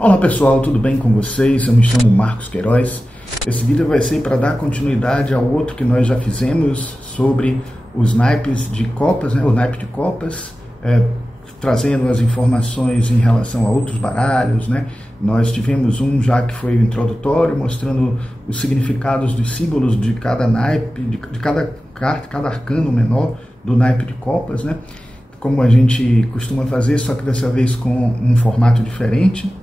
Olá pessoal, tudo bem com vocês? Eu me chamo Marcos Queiroz. Esse vídeo vai ser para dar continuidade ao outro que nós já fizemos sobre os naipes de copas, o naipe de copas, trazendo as informações em relação a outros baralhos, Nós tivemos um já que foi o introdutório, mostrando os significados dos símbolos de cada naipe, de cada carta, cada arcano menor do naipe de copas, Como a gente costuma fazer, só que dessa vez com um formato diferente.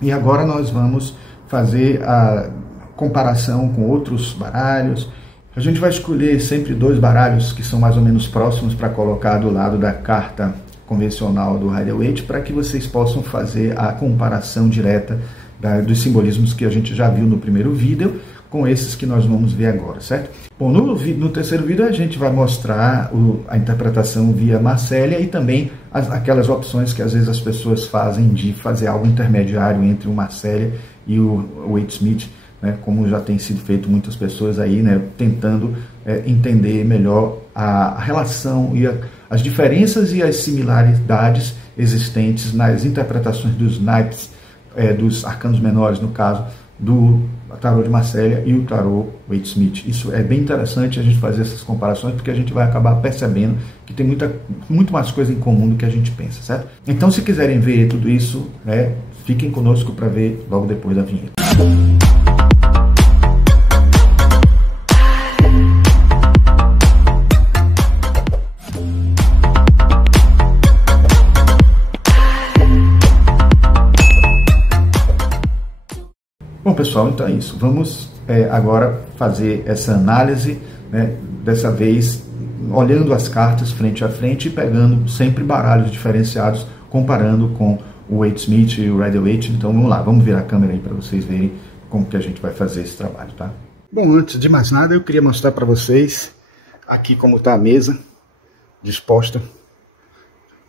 E agora nós vamos fazer a comparação com outros baralhos. A gente vai escolher sempre dois baralhos que são mais ou menos próximos para colocar do lado da carta convencional do Rider-Waite, para que vocês possam fazer a comparação direta dos simbolismos que a gente já viu no primeiro vídeo com esses que nós vamos ver agora, certo? Bom, no terceiro vídeo a gente vai mostrar a interpretação via Marselha e também aquelas opções que às vezes as pessoas fazem de fazer algo intermediário entre o Marselha e o Waite-Smith, como já tem sido feito muitas pessoas aí, tentando entender melhor a relação e as diferenças e as similaridades existentes nas interpretações dos naipes, dos arcanos menores, no caso, do tarô de Marselha e o tarô Waite-Smith. Isso é bem interessante a gente fazer essas comparações, porque a gente vai acabar percebendo que tem muito mais coisa em comum do que a gente pensa, certo? Então, se quiserem ver tudo isso, fiquem conosco para ver logo depois da vinheta. Bom pessoal, então é isso. Vamos agora fazer essa análise, dessa vez olhando as cartas frente a frente e pegando sempre baralhos diferenciados, comparando com o Waite-Smith e o Rider-Waite. Então vamos lá, vamos virar a câmera aí para vocês verem como que a gente vai fazer esse trabalho, tá? Bom, antes de mais nada eu queria mostrar para vocês aqui como está a mesa disposta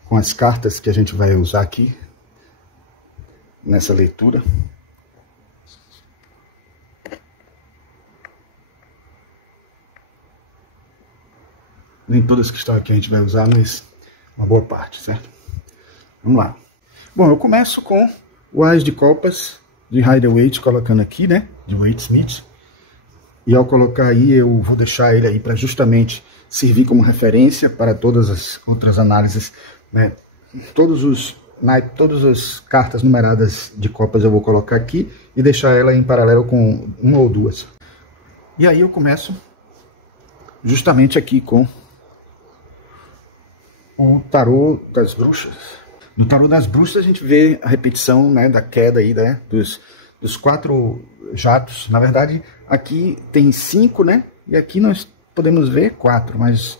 com as cartas que a gente vai usar aqui nessa leitura. Nem todas que estão aqui a gente vai usar, mas uma boa parte, certo? Vamos lá. Bom, eu começo com o As de Copas de Rider-Waite, colocando aqui, de Waite-Smith. E ao colocar aí, eu vou deixar ele aí para justamente servir como referência para todas as outras análises, Todas as cartas numeradas de copas eu vou colocar aqui e deixar ela em paralelo com uma ou duas. E aí eu começo justamente aqui com o tarô das bruxas. No tarô das bruxas a gente vê a repetição da queda aí, dos 4 jatos. Na verdade aqui tem 5, e aqui nós podemos ver 4, mas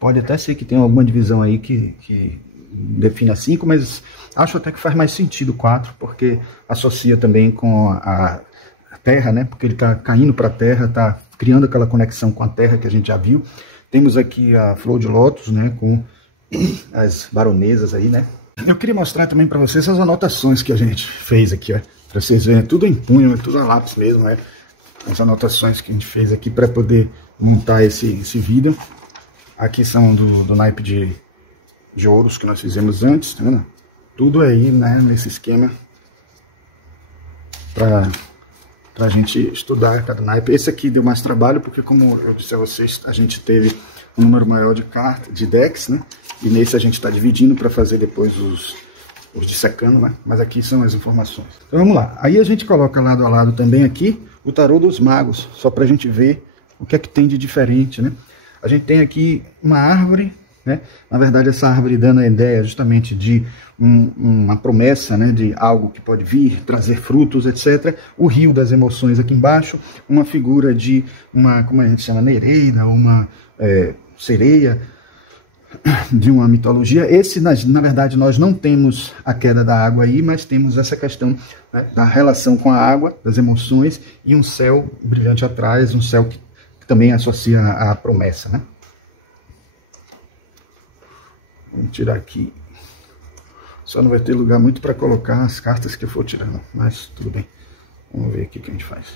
pode até ser que tenha alguma divisão aí que defina 5, mas acho até que faz mais sentido 4, porque associa também com a terra, porque ele está caindo para a terra, está criando aquela conexão com a terra que a gente já viu. Temos aqui a flor de lótus, com as baronesas aí, Eu queria mostrar também para vocês as anotações que a gente fez aqui, para vocês verem, tudo em punho, tudo a lápis mesmo, As anotações que a gente fez aqui para poder montar esse vídeo. Aqui são do naipe de ouros que nós fizemos antes, tá vendo? Tudo aí, nesse esquema para a gente estudar cada naipe. Esse aqui deu mais trabalho, porque como eu disse a vocês, a gente teve um número maior de cartas, de decks, E nesse a gente está dividindo para fazer depois os dissecando, Mas aqui são as informações. Então vamos lá. Aí a gente coloca lado a lado também aqui o tarô dos magos, só para a gente ver o que é que tem de diferente, A gente tem aqui uma árvore, Na verdade essa árvore dando a ideia justamente de uma promessa, de algo que pode vir, trazer frutos, etc. O rio das emoções aqui embaixo, uma figura de como a gente chama, nereida, uma sereia, de uma mitologia. Esse, na verdade, nós não temos a queda da água aí, mas temos essa questão da relação com a água, das emoções, e um céu brilhante atrás, um céu que também associa a promessa, Vamos tirar aqui. Só não vai ter lugar muito para colocar as cartas que eu for tirando, mas tudo bem. Vamos ver aqui o que a gente faz.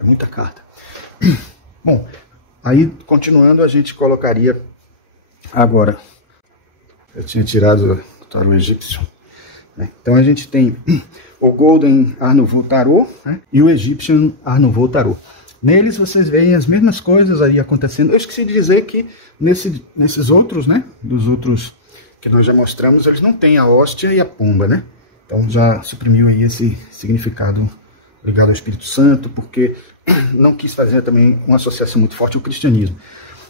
É muita carta. Bom, aí continuando, a gente colocaria agora. Eu tinha tirado o tarô egípcio. né? Então a gente tem o Golden Art Nouveau Tarot, né, e o Egyptian Art Nouveau Tarot. Neles vocês veem as mesmas coisas aí acontecendo. Eu esqueci de dizer que nesses outros, né, dos outros que nós já mostramos, eles não têm a hóstia e a pomba, né? Então já suprimiu aí esse significado ligado ao Espírito Santo, porque não quis fazer também uma associação muito forte ao cristianismo.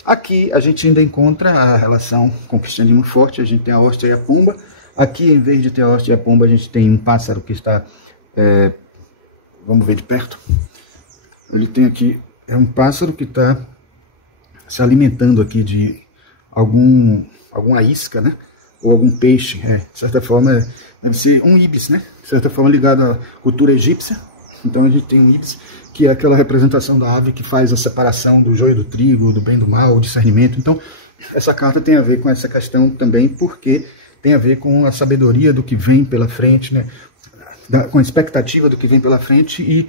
Aqui a gente ainda encontra a relação com o cristianismo forte, a gente tem a hóstia e a pomba. Aqui, em vez de ter a hóstia e a pomba, a gente tem um pássaro que está... vamos ver de perto. Ele tem aqui, é um pássaro que está se alimentando aqui de alguma isca, né? Ou algum peixe, de certa forma, deve ser um ibis, né? De certa forma ligado à cultura egípcia. Então a gente tem um ibis, que é aquela representação da ave que faz a separação do joio do trigo, do bem e do mal, o discernimento. Então essa carta tem a ver com essa questão também, porque tem a ver com a sabedoria do que vem pela frente, né? Com a expectativa do que vem pela frente e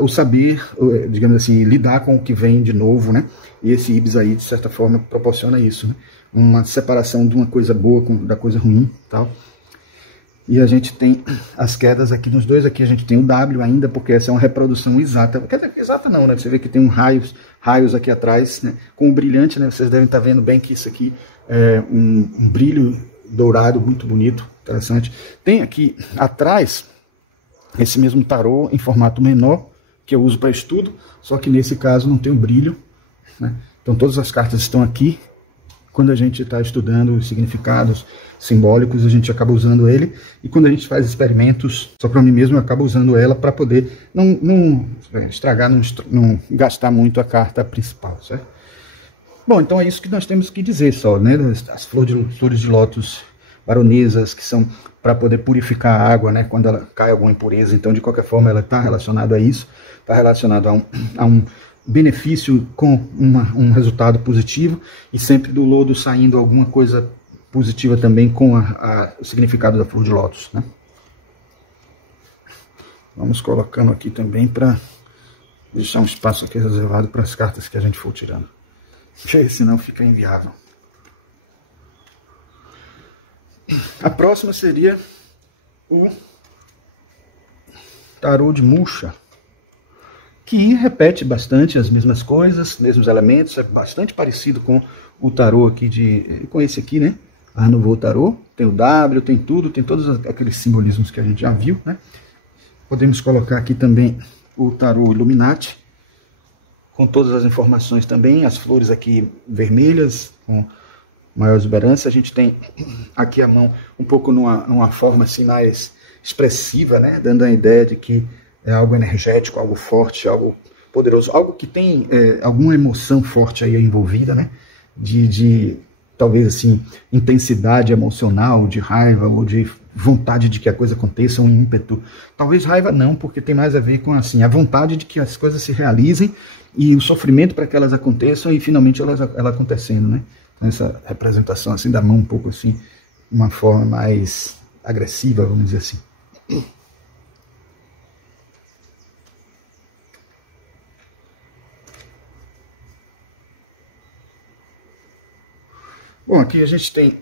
o saber, digamos assim, lidar com o que vem de novo, né? E esse ibis aí, de certa forma, proporciona isso, né? Uma separação de uma coisa boa da coisa ruim, tal. E a gente tem as quedas aqui nos dois. Aqui a gente tem o W ainda, porque essa é uma reprodução exata. Quer dizer, exata não, né? Você vê que tem raios aqui atrás, né? Com o brilhante, né? Vocês devem estar vendo bem que isso aqui é um brilho dourado muito bonito, interessante. Tem aqui atrás esse mesmo tarô em formato menor, que eu uso para estudo, só que nesse caso não tem o brilho, né? Então todas as cartas estão aqui. Quando a gente está estudando os significados simbólicos, a gente acaba usando ele, e quando a gente faz experimentos, só para mim mesmo, eu acabo usando ela para poder não estragar, não gastar muito a carta principal, certo? Bom, então é isso que nós temos que dizer só, né? As flores de lótus baronesas, que são para poder purificar a água, né? Quando ela cai alguma impureza. Então, de qualquer forma, ela está relacionada a isso, está relacionado a um benefício com um resultado positivo, e sempre do lodo saindo alguma coisa positiva também com o significado da flor de lótus, né? Vamos colocando aqui também para deixar um espaço aqui reservado para as cartas que a gente for tirando, porque senão fica inviável. A próxima seria o tarô de Musha, que repete bastante as mesmas coisas, mesmos elementos, é bastante parecido com o tarô aqui com esse aqui, né? Art Nouveau Tarot, tem o W, tem tudo, tem todos aqueles simbolismos que a gente já viu, né? Podemos colocar aqui também o tarô Illuminati, com todas as informações também, as flores aqui vermelhas, com maior exuberância. A gente tem aqui a mão um pouco numa forma assim mais expressiva, né? Dando a ideia de que é algo energético, algo forte, algo poderoso, algo que tem alguma emoção forte aí envolvida, né? De talvez assim, intensidade emocional, de raiva ou de vontade de que a coisa aconteça, um ímpeto. Talvez raiva não, porque tem mais a ver com assim, a vontade de que as coisas se realizem e o sofrimento para que elas aconteçam e finalmente ela acontecendo, né? Então, essa representação assim da mão um pouco assim, uma forma mais agressiva, vamos dizer assim. Bom, aqui a gente tem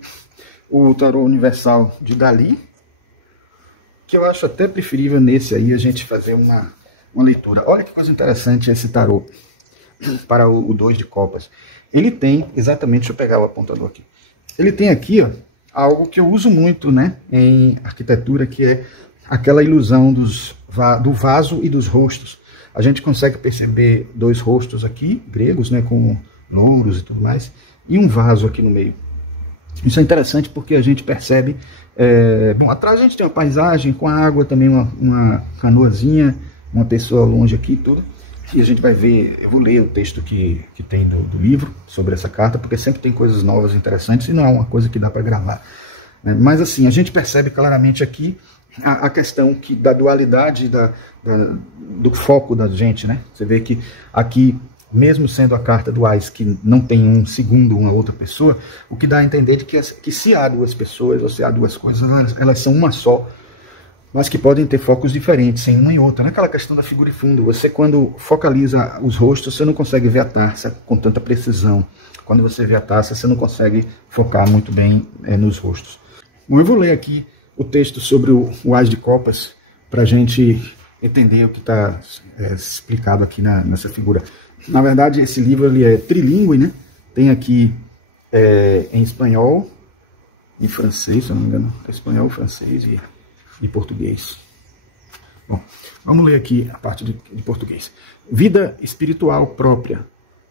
o tarô universal de Dali, que eu acho até preferível nesse aí a gente fazer uma leitura. Olha que coisa interessante esse tarô para o 2 de copas. Ele tem, exatamente, deixa eu pegar o apontador aqui. Ele tem aqui, ó, algo que eu uso muito, né, em arquitetura, que é aquela ilusão do vaso e dos rostos. A gente consegue perceber dois rostos aqui, gregos, né, com louros e tudo mais, e um vaso aqui no meio. Isso é interessante porque a gente percebe... bom, atrás a gente tem uma paisagem com a água, também uma canoazinha, uma pessoa longe aqui e tudo. E a gente vai ver, eu vou ler o texto que tem do livro sobre essa carta, porque sempre tem coisas novas interessantes e não é uma coisa que dá para gravar, né? Mas assim, a gente percebe claramente aqui a questão da dualidade do foco da gente, né? Você vê que aqui, mesmo sendo a carta do Ás, que não tem um segundo uma outra pessoa, o que dá a entender de que se há duas pessoas, ou se há duas coisas, elas são uma só, mas que podem ter focos diferentes em uma e outra. Naquela questão da figura e fundo, você quando focaliza os rostos, você não consegue ver a taça com tanta precisão. Quando você vê a taça, você não consegue focar muito bem nos rostos. Bom, eu vou ler aqui o texto sobre o As de Copas para a gente entender o que está explicado aqui nessa figura. Na verdade, esse livro ele é trilingüe, né? Tem aqui em espanhol e francês, se eu não me engano. Espanhol, francês e português. Bom, vamos ler aqui a parte de português. Vida espiritual própria.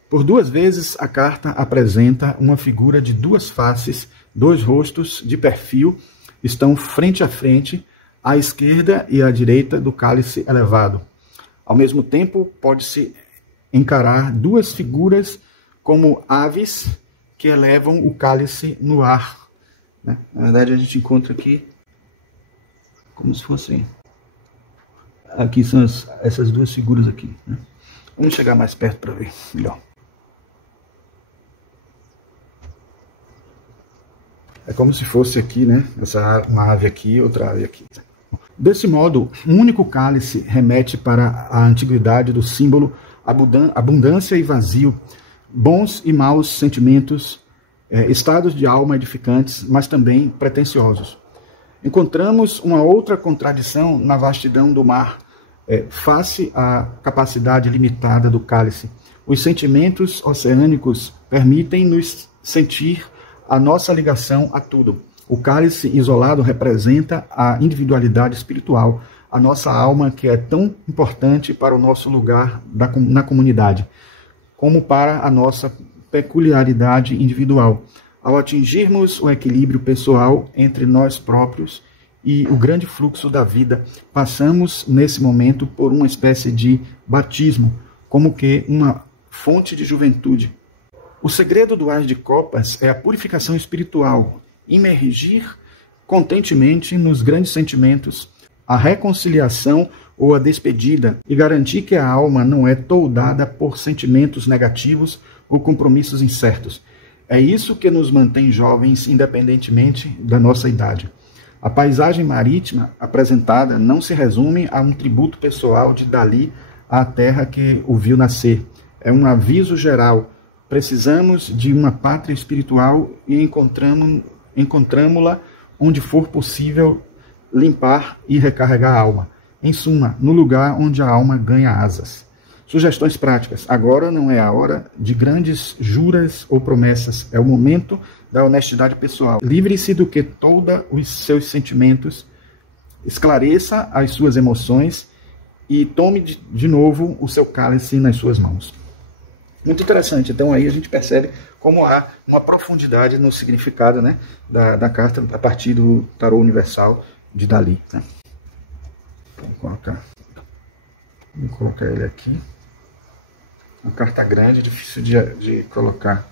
Por 2 vezes a carta apresenta uma figura de 2 faces, 2 rostos de perfil, estão frente a frente, à esquerda e à direita do cálice elevado. Ao mesmo tempo, pode-se encarar 2 figuras como aves que elevam o cálice no ar. Né? Na verdade, a gente encontra aqui como se fossem... Aqui são essas 2 figuras aqui. Né? Vamos chegar mais perto para ver melhor. É como se fosse aqui, né? Uma ave aqui, outra ave aqui. Desse modo, um único cálice remete para a antiguidade do símbolo abundância e vazio, bons e maus sentimentos, estados de alma edificantes, mas também pretensiosos. Encontramos uma outra contradição na vastidão do mar, face à capacidade limitada do cálice. Os sentimentos oceânicos permitem-nos sentir a nossa ligação a tudo. O cálice isolado representa a individualidade espiritual, a nossa alma que é tão importante para o nosso lugar na comunidade, como para a nossa peculiaridade individual. Ao atingirmos o equilíbrio pessoal entre nós próprios e o grande fluxo da vida, passamos nesse momento por uma espécie de batismo, como que uma fonte de juventude. O segredo do As de Copas é a purificação espiritual, imergir contentemente nos grandes sentimentos, a reconciliação ou a despedida e garantir que a alma não é toldada por sentimentos negativos ou compromissos incertos. É isso que nos mantém jovens independentemente da nossa idade. A paisagem marítima apresentada não se resume a um tributo pessoal de Dalí à terra que o viu nascer. É um aviso geral. Precisamos de uma pátria espiritual e encontramo-la onde for possível limpar e recarregar a alma. Em suma, no lugar onde a alma ganha asas. Sugestões práticas. Agora não é a hora de grandes juras ou promessas. É o momento da honestidade pessoal. Livre-se do que toda os seus sentimentos, esclareça as suas emoções e tome de novo o seu cálice nas suas mãos. Muito interessante. Então aí a gente percebe como há uma profundidade no significado, né, da carta a partir do tarô universal de Dalí. Né? Vou colocar ele aqui. Uma carta grande, difícil de colocar,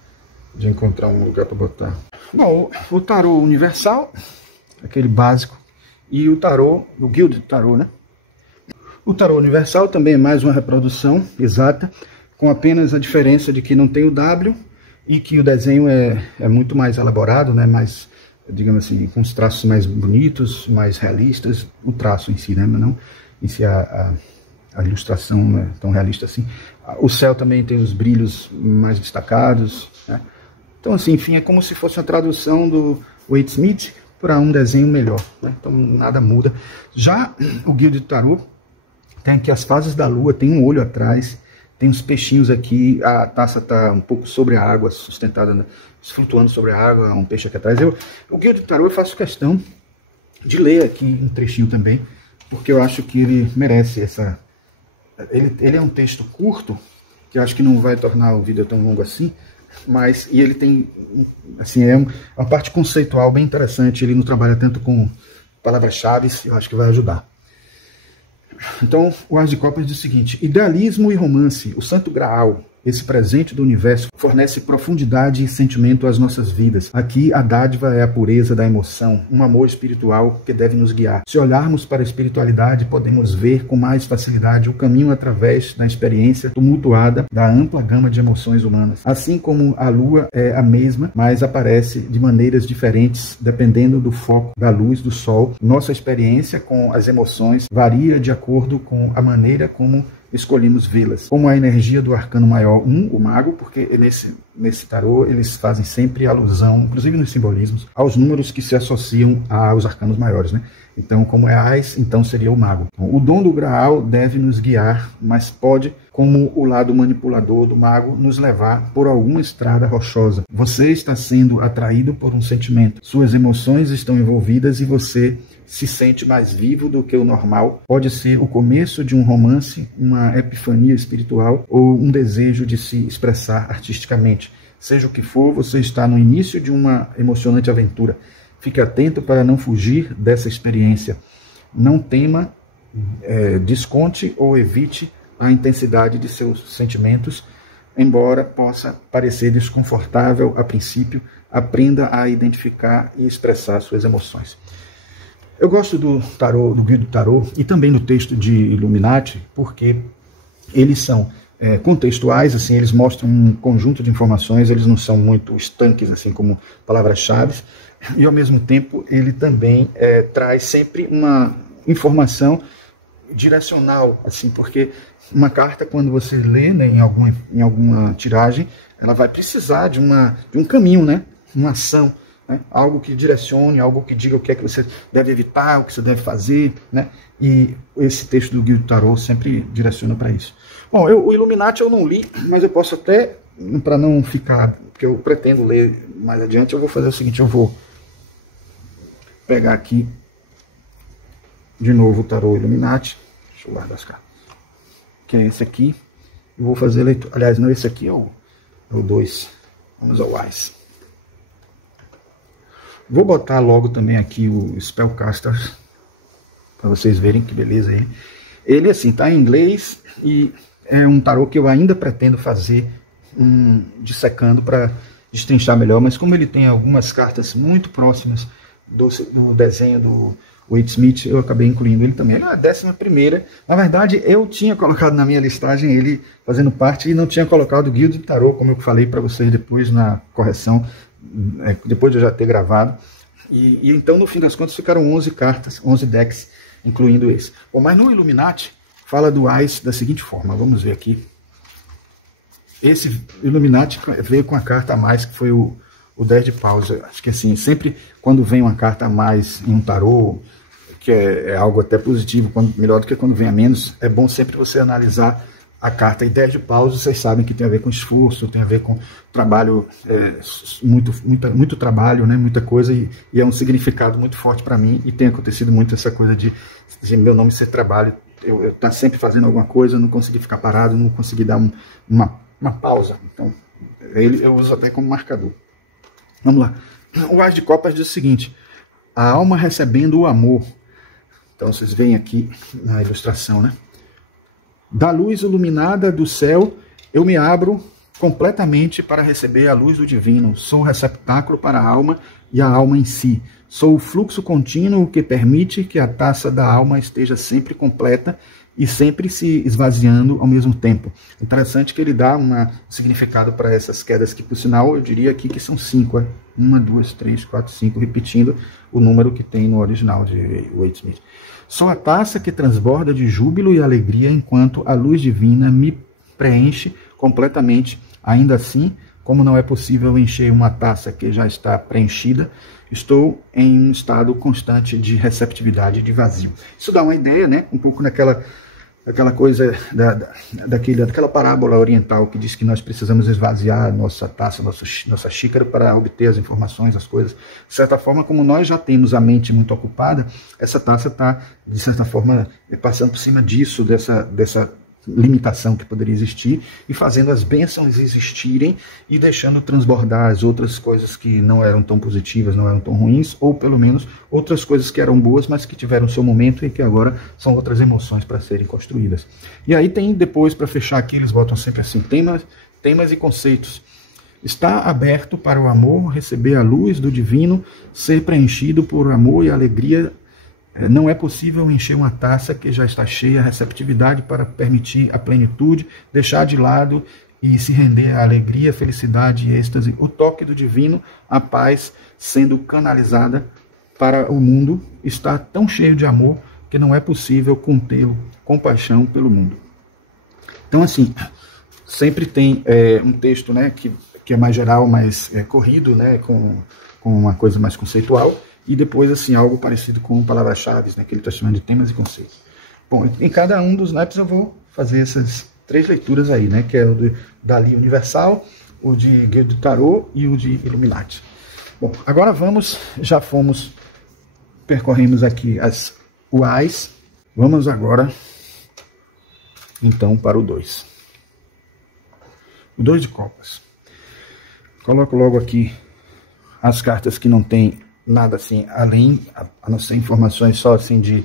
de encontrar um lugar para botar. Bom, o tarô universal, aquele básico, e o tarô, o Gilded Tarô, né? O tarô universal também é mais uma reprodução exata, com apenas a diferença de que não tem o W e que o desenho é muito mais elaborado, né? Mais, digamos assim, com os traços mais bonitos, mais realistas, o traço em si, né? Mas não em si a ilustração não é tão realista assim. O céu também tem os brilhos mais destacados, né? Então, assim, enfim, é como se fosse uma tradução do Waite Smith para um desenho melhor, né? Então, nada muda. Já o Gilded Tarô tem aqui as fases da lua, tem um olho atrás, tem uns peixinhos aqui, a taça está um pouco sobre a água, sustentada, né? Flutuando sobre a água, um peixe aqui atrás. O Gilded Tarô eu faço questão de ler aqui um trechinho também, porque eu acho que ele merece essa... Ele é um texto curto, que eu acho que não vai tornar o vídeo tão longo assim, mas e ele tem, assim, uma parte conceitual bem interessante, ele não trabalha tanto com palavras-chave, eu acho que vai ajudar. Então, o As de Copas diz o seguinte: idealismo e romance, o santo graal, esse presente do universo, fornece profundidade e sentimento às nossas vidas. Aqui a dádiva é a pureza da emoção, um amor espiritual que deve nos guiar. Se olharmos para a espiritualidade, podemos ver com mais facilidade o caminho através da experiência tumultuada da ampla gama de emoções humanas. Assim como a lua é a mesma, mas aparece de maneiras diferentes, dependendo do foco da luz do sol, nossa experiência com as emoções varia de acordo com a maneira como escolhemos vê-las. Como a energia do arcano maior 1, o mago, porque nesse tarô eles fazem sempre alusão, inclusive nos simbolismos, aos números que se associam aos arcanos maiores, né? Então, como é Ás, então seria o mago. O dom do Graal deve nos guiar, mas pode, como o lado manipulador do mago, nos levar por alguma estrada rochosa. Você está sendo atraído por um sentimento. Suas emoções estão envolvidas e você se sente mais vivo do que o normal. Pode ser o começo de um romance, uma epifania espiritual ou um desejo de se expressar artisticamente. Seja o que for, você está no início de uma emocionante aventura. Fique atento para não fugir dessa experiência. Não tema, desconte ou evite a intensidade de seus sentimentos, embora possa parecer desconfortável a princípio. Aprenda a identificar e expressar suas emoções. Eu gosto do tarô, do guia do tarô e também do texto de Illuminati, porque eles são contextuais, assim, eles mostram um conjunto de informações, eles não são muito estanques, assim, como palavras-chave, e ao mesmo tempo ele também traz sempre uma informação direcional, assim, porque uma carta, quando você lê, né, em alguma tiragem, ela vai precisar de um caminho, né, uma ação, né, algo que direcione, algo que diga o que é que você deve evitar, o que você deve fazer, né, e esse texto do Guia do Tarô sempre direciona para isso. Bom, o Illuminati eu não li, mas eu posso até, para não ficar, porque eu pretendo ler mais adiante, eu vou fazer o seguinte, eu vou pegar aqui de novo o Tarô Illuminati, deixa eu guardar as cartas, que é esse aqui, eu vou fazer a leitura, aliás, não, esse aqui é o 2, vamos ao Ás. Vou botar logo também aqui o Spellcaster, para vocês verem que beleza aí. Ele, assim, tá em inglês e é um tarô que eu ainda pretendo fazer dissecando para destrinchar melhor, mas como ele tem algumas cartas muito próximas do desenho do Wade Smith, eu acabei incluindo ele também. Ele é a 11ª. Na verdade, eu tinha colocado na minha listagem ele fazendo parte e não tinha colocado o Guia do Tarô, como eu falei para vocês depois na correção, depois de eu já ter gravado. E então, no fim das contas, ficaram 11 cartas, 11 decks, incluindo esse. Bom, mas no Illuminati, fala do Ás da seguinte forma, vamos ver aqui. Esse Illuminati veio com a carta a mais, que foi o 10 de paus. Acho que assim, sempre quando vem uma carta a mais em um tarô, que é algo até positivo, melhor do que quando vem a menos, é bom sempre você analisar a carta. E 10 de paus, vocês sabem que tem a ver com esforço, tem a ver com trabalho, muito trabalho, né, muita coisa, e é um significado muito forte para mim, e tem acontecido muito essa coisa de meu nome ser trabalho, eu estar sempre fazendo alguma coisa, não conseguir ficar parado, não conseguir dar uma pausa. Então, eu uso até como marcador. Vamos lá. O Ás de Copas diz o seguinte: a alma recebendo o amor. Então vocês veem aqui na ilustração, né? Da luz iluminada do céu, eu me abro completamente para receber a luz do divino. Sou o receptáculo para a alma e a alma em si. Sou o fluxo contínuo que permite que a taça da alma esteja sempre completa e sempre se esvaziando ao mesmo tempo. Interessante que ele dá um significado para essas quedas, que por sinal eu diria aqui que são 5. 1, 2, 3, 4, 5, repetindo o número que tem no original de Wade Smith. Sou a taça que transborda de júbilo e alegria enquanto a luz divina me preenche completamente. Ainda assim, como não é possível encher uma taça que já está preenchida, estou em um estado constante de receptividade, de vazio. Isso dá uma ideia, né? Um pouco naquela coisa daquela parábola oriental que diz que nós precisamos esvaziar nossa taça, nossa xícara para obter as informações, as coisas. De certa forma, como nós já temos a mente muito ocupada, essa taça está, de certa forma, passando por cima disso, dessa limitação que poderia existir, e fazendo as bênçãos existirem e deixando transbordar as outras coisas que não eram tão positivas, não eram tão ruins, ou pelo menos outras coisas que eram boas, mas que tiveram seu momento e que agora são outras emoções para serem construídas. E aí tem depois, para fechar aqui, eles botam sempre assim, temas e conceitos. Está aberto para o amor, receber a luz do divino, ser preenchido por amor e alegria. Não é possível encher uma taça que já está cheia, receptividade para permitir a plenitude, deixar de lado e se render à alegria, felicidade e êxtase, o toque do divino, a paz sendo canalizada para o mundo, está tão cheio de amor que não é possível contê-lo, compaixão pelo mundo. Então, assim, sempre tem um texto, né, que é mais geral, mais corrido, né, com uma coisa mais conceitual, e depois, assim, algo parecido com palavras-chave, né, que ele está chamando de temas e conceitos. Bom, em cada um dos naipes eu vou fazer essas 3 leituras aí, né, que é o de Dali Universal, o de Guia do Tarot e o de Illuminati. Bom, agora percorremos aqui as UAs, vamos agora, então, para o 2. O 2 de copas. Coloco logo aqui as cartas que não tem nada assim, além, a não ser informações só assim de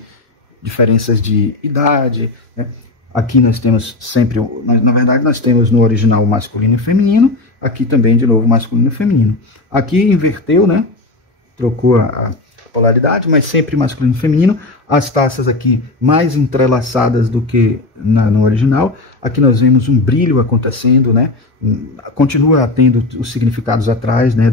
diferenças de idade, né? Aqui nós temos sempre, na verdade nós temos no original o masculino e o feminino, aqui também de novo masculino e feminino. Aqui inverteu, né? Trocou a polaridade, mas sempre masculino e feminino. As taças aqui mais entrelaçadas do que no original. Aqui nós vemos um brilho acontecendo, né? Continua tendo os significados atrás, né?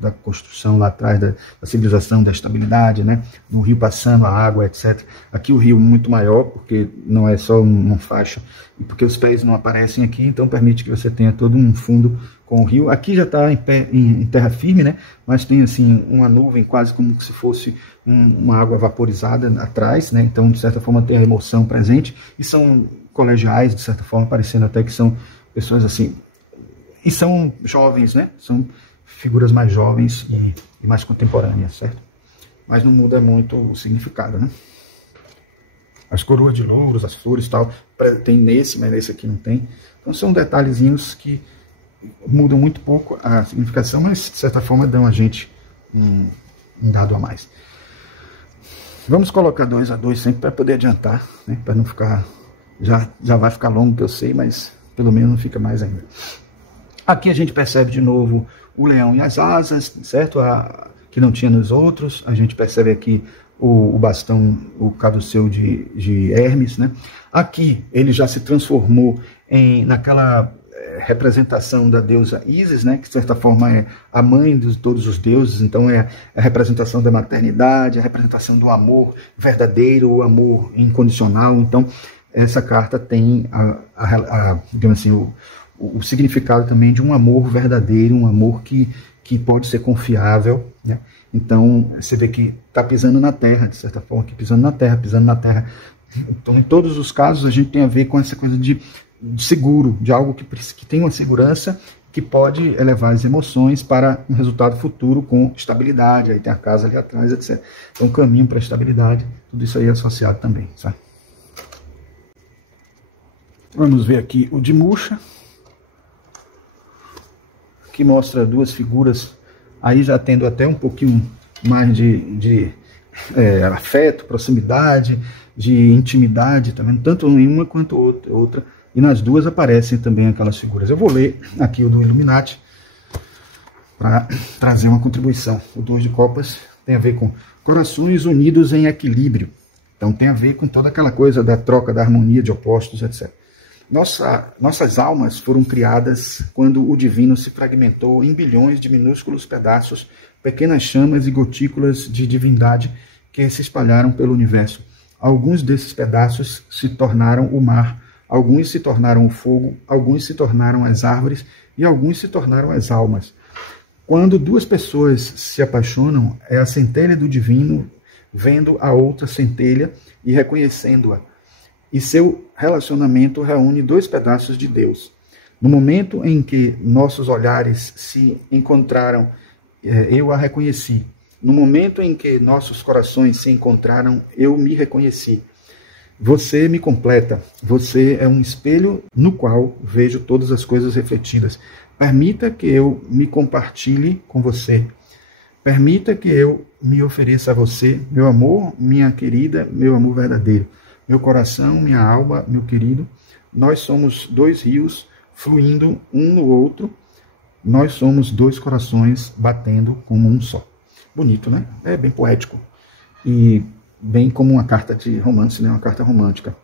Da construção lá atrás, da civilização, da estabilidade, né? No rio passando, a água, etc. Aqui o rio muito maior, porque não é só uma faixa, e porque os pés não aparecem aqui, então permite que você tenha todo um fundo com o rio. Aqui já está em terra firme, né? Mas tem assim uma nuvem, quase como se fosse uma água vaporizada atrás, né? Então, de certa forma, tem a emoção presente. E são colegiais, de certa forma, parecendo até que são pessoas assim. E são jovens, né? São figuras mais jovens e mais contemporâneas, certo? Mas não muda muito o significado, né? As coroas de louros, as flores e tal, tem nesse, mas nesse aqui não tem. Então, são detalhezinhos que mudam muito pouco a significação, mas de certa forma dão a gente um dado a mais. Vamos colocar 2 a 2 sempre para poder adiantar, né? Para não ficar, já vai ficar longo que eu sei, mas pelo menos não fica mais ainda. Aqui a gente percebe de novo o leão e as asas, certo? Que não tinha nos outros. A gente percebe aqui o bastão, o caduceu de Hermes, né? Aqui ele já se transformou naquela representação da deusa Ísis, né, que de certa forma é a mãe de todos os deuses, então é a representação da maternidade, a representação do amor verdadeiro, o amor incondicional. Então essa carta tem digamos assim, o significado também de um amor verdadeiro, um amor que pode ser confiável, né? Então você vê que está pisando na terra, de certa forma, que pisando na terra. Então em todos os casos a gente tem a ver com essa coisa de seguro, de algo que tem uma segurança, que pode elevar as emoções para um resultado futuro com estabilidade. Aí tem a casa ali atrás, etc. Então, um caminho para a estabilidade, tudo isso aí é associado também, sabe? Vamos ver aqui o de Muxa, que mostra 2 figuras, aí já tendo até um pouquinho mais de afeto, proximidade, de intimidade, também, tanto em uma quanto outra. E nas 2 aparecem também aquelas figuras. Eu vou ler aqui o do Illuminati para trazer uma contribuição. O 2 de copas tem a ver com corações unidos em equilíbrio. Então tem a ver com toda aquela coisa da troca, da harmonia de opostos, etc. Nossas almas foram criadas quando o divino se fragmentou em bilhões de minúsculos pedaços, pequenas chamas e gotículas de divindade que se espalharam pelo universo. Alguns desses pedaços se tornaram o mar, alguns se tornaram o fogo, alguns se tornaram as árvores e alguns se tornaram as almas. Quando 2 pessoas se apaixonam, é a centelha do divino vendo a outra centelha e reconhecendo-a. E seu relacionamento reúne 2 pedaços de Deus. No momento em que nossos olhares se encontraram, eu a reconheci. No momento em que nossos corações se encontraram, eu me reconheci. Você me completa. Você é um espelho no qual vejo todas as coisas refletidas. Permita que eu me compartilhe com você. Permita que eu me ofereça a você, meu amor, minha querida, meu amor verdadeiro. Meu coração, minha alma, meu querido. Nós somos 2 rios fluindo um no outro. Nós somos 2 corações batendo como um só. Bonito, né? É bem poético. E bem como uma carta de romance, né? Uma carta romântica.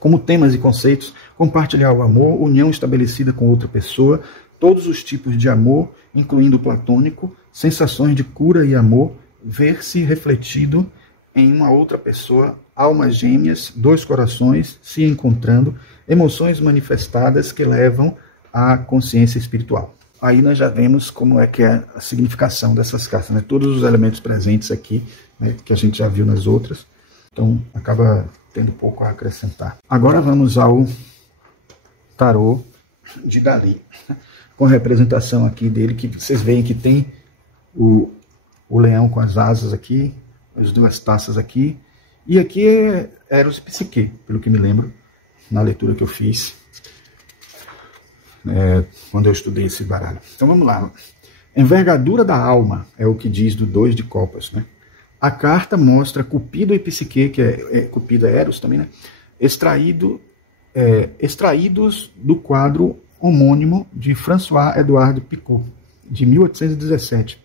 Como temas e conceitos, compartilhar o amor, união estabelecida com outra pessoa, todos os tipos de amor, incluindo o platônico, sensações de cura e amor, ver-se refletido em uma outra pessoa, almas gêmeas, 2 corações se encontrando, emoções manifestadas que levam à consciência espiritual. Aí nós já vemos como é que é a significação dessas cartas, né? Todos os elementos presentes aqui, né, que a gente já viu nas outras, então acaba tendo pouco a acrescentar. Agora vamos ao tarô de Dali, com a representação aqui dele, que vocês veem que tem o leão com as asas aqui, as duas taças aqui, e aqui é Eros e Psique, pelo que me lembro, na leitura que eu fiz, quando eu estudei esse baralho. Então vamos lá. Envergadura da alma, é o que diz do 2 de copas, né? A carta mostra Cupido e Psique, que Cupido é Eros também, né? Extraídos do quadro homônimo de François-Edouard Picot, de 1817.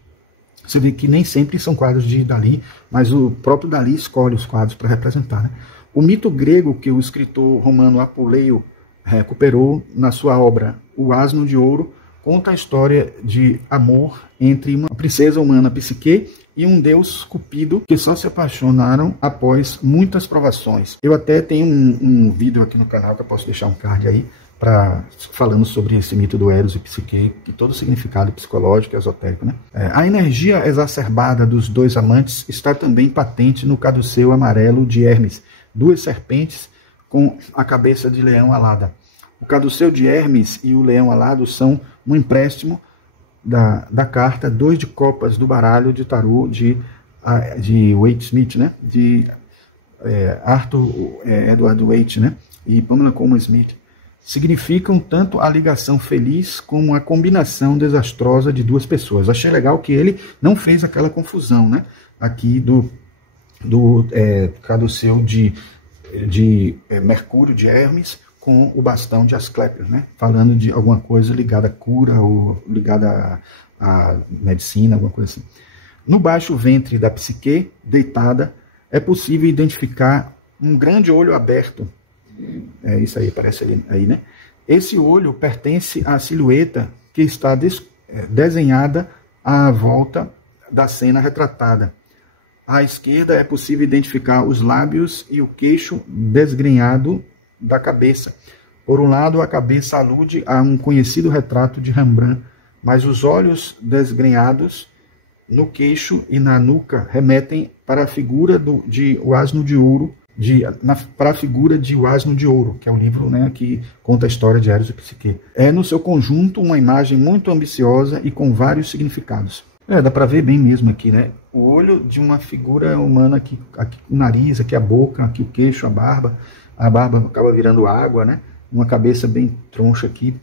Você vê que nem sempre são quadros de Dali, mas o próprio Dali escolhe os quadros para representar, né? O mito grego que o escritor romano Apuleio recuperou na sua obra O Asno de Ouro conta a história de amor entre uma princesa humana Psique e um deus Cupido que só se apaixonaram após muitas provações. Eu até tenho um vídeo aqui no canal que eu posso deixar um card aí, falando sobre esse mito do Eros e Psique e todo o significado psicológico e esotérico, né? A energia exacerbada dos dois amantes está também patente no caduceu amarelo de Hermes, duas serpentes com a cabeça de leão alada. O caduceu de Hermes e o leão alado são um empréstimo da carta 2 de copas do baralho de tarô de Waite Smith, né? De Arthur Edward Waite, né? E Pamela Colman Smith. Significam tanto a ligação feliz como a combinação desastrosa de duas pessoas. Achei legal que ele não fez aquela confusão, né? Aqui do caduceu de Mercúrio de Hermes com o bastão de Asclépios, né? Falando de alguma coisa ligada à cura ou ligada à medicina, alguma coisa assim. No baixo ventre da Psique, deitada, é possível identificar um grande olho aberto. É isso aí, aparece aí, né? Esse olho pertence à silhueta que está desenhada à volta da cena retratada. À esquerda é possível identificar os lábios e o queixo desgrenhado da cabeça. Por um lado, a cabeça alude a um conhecido retrato de Rembrandt, mas os olhos desgrenhados no queixo e na nuca remetem para a figura de O Asno de Ouro, para a figura de O Asno de Ouro, que é o livro, né, que conta a história de Eros e Psique. É, no seu conjunto, uma imagem muito ambiciosa e com vários significados. Dá para ver bem mesmo aqui, né? O olho de uma figura humana, aqui o nariz, aqui a boca, aqui o queixo, a barba acaba virando água, né? Uma cabeça bem troncha aqui.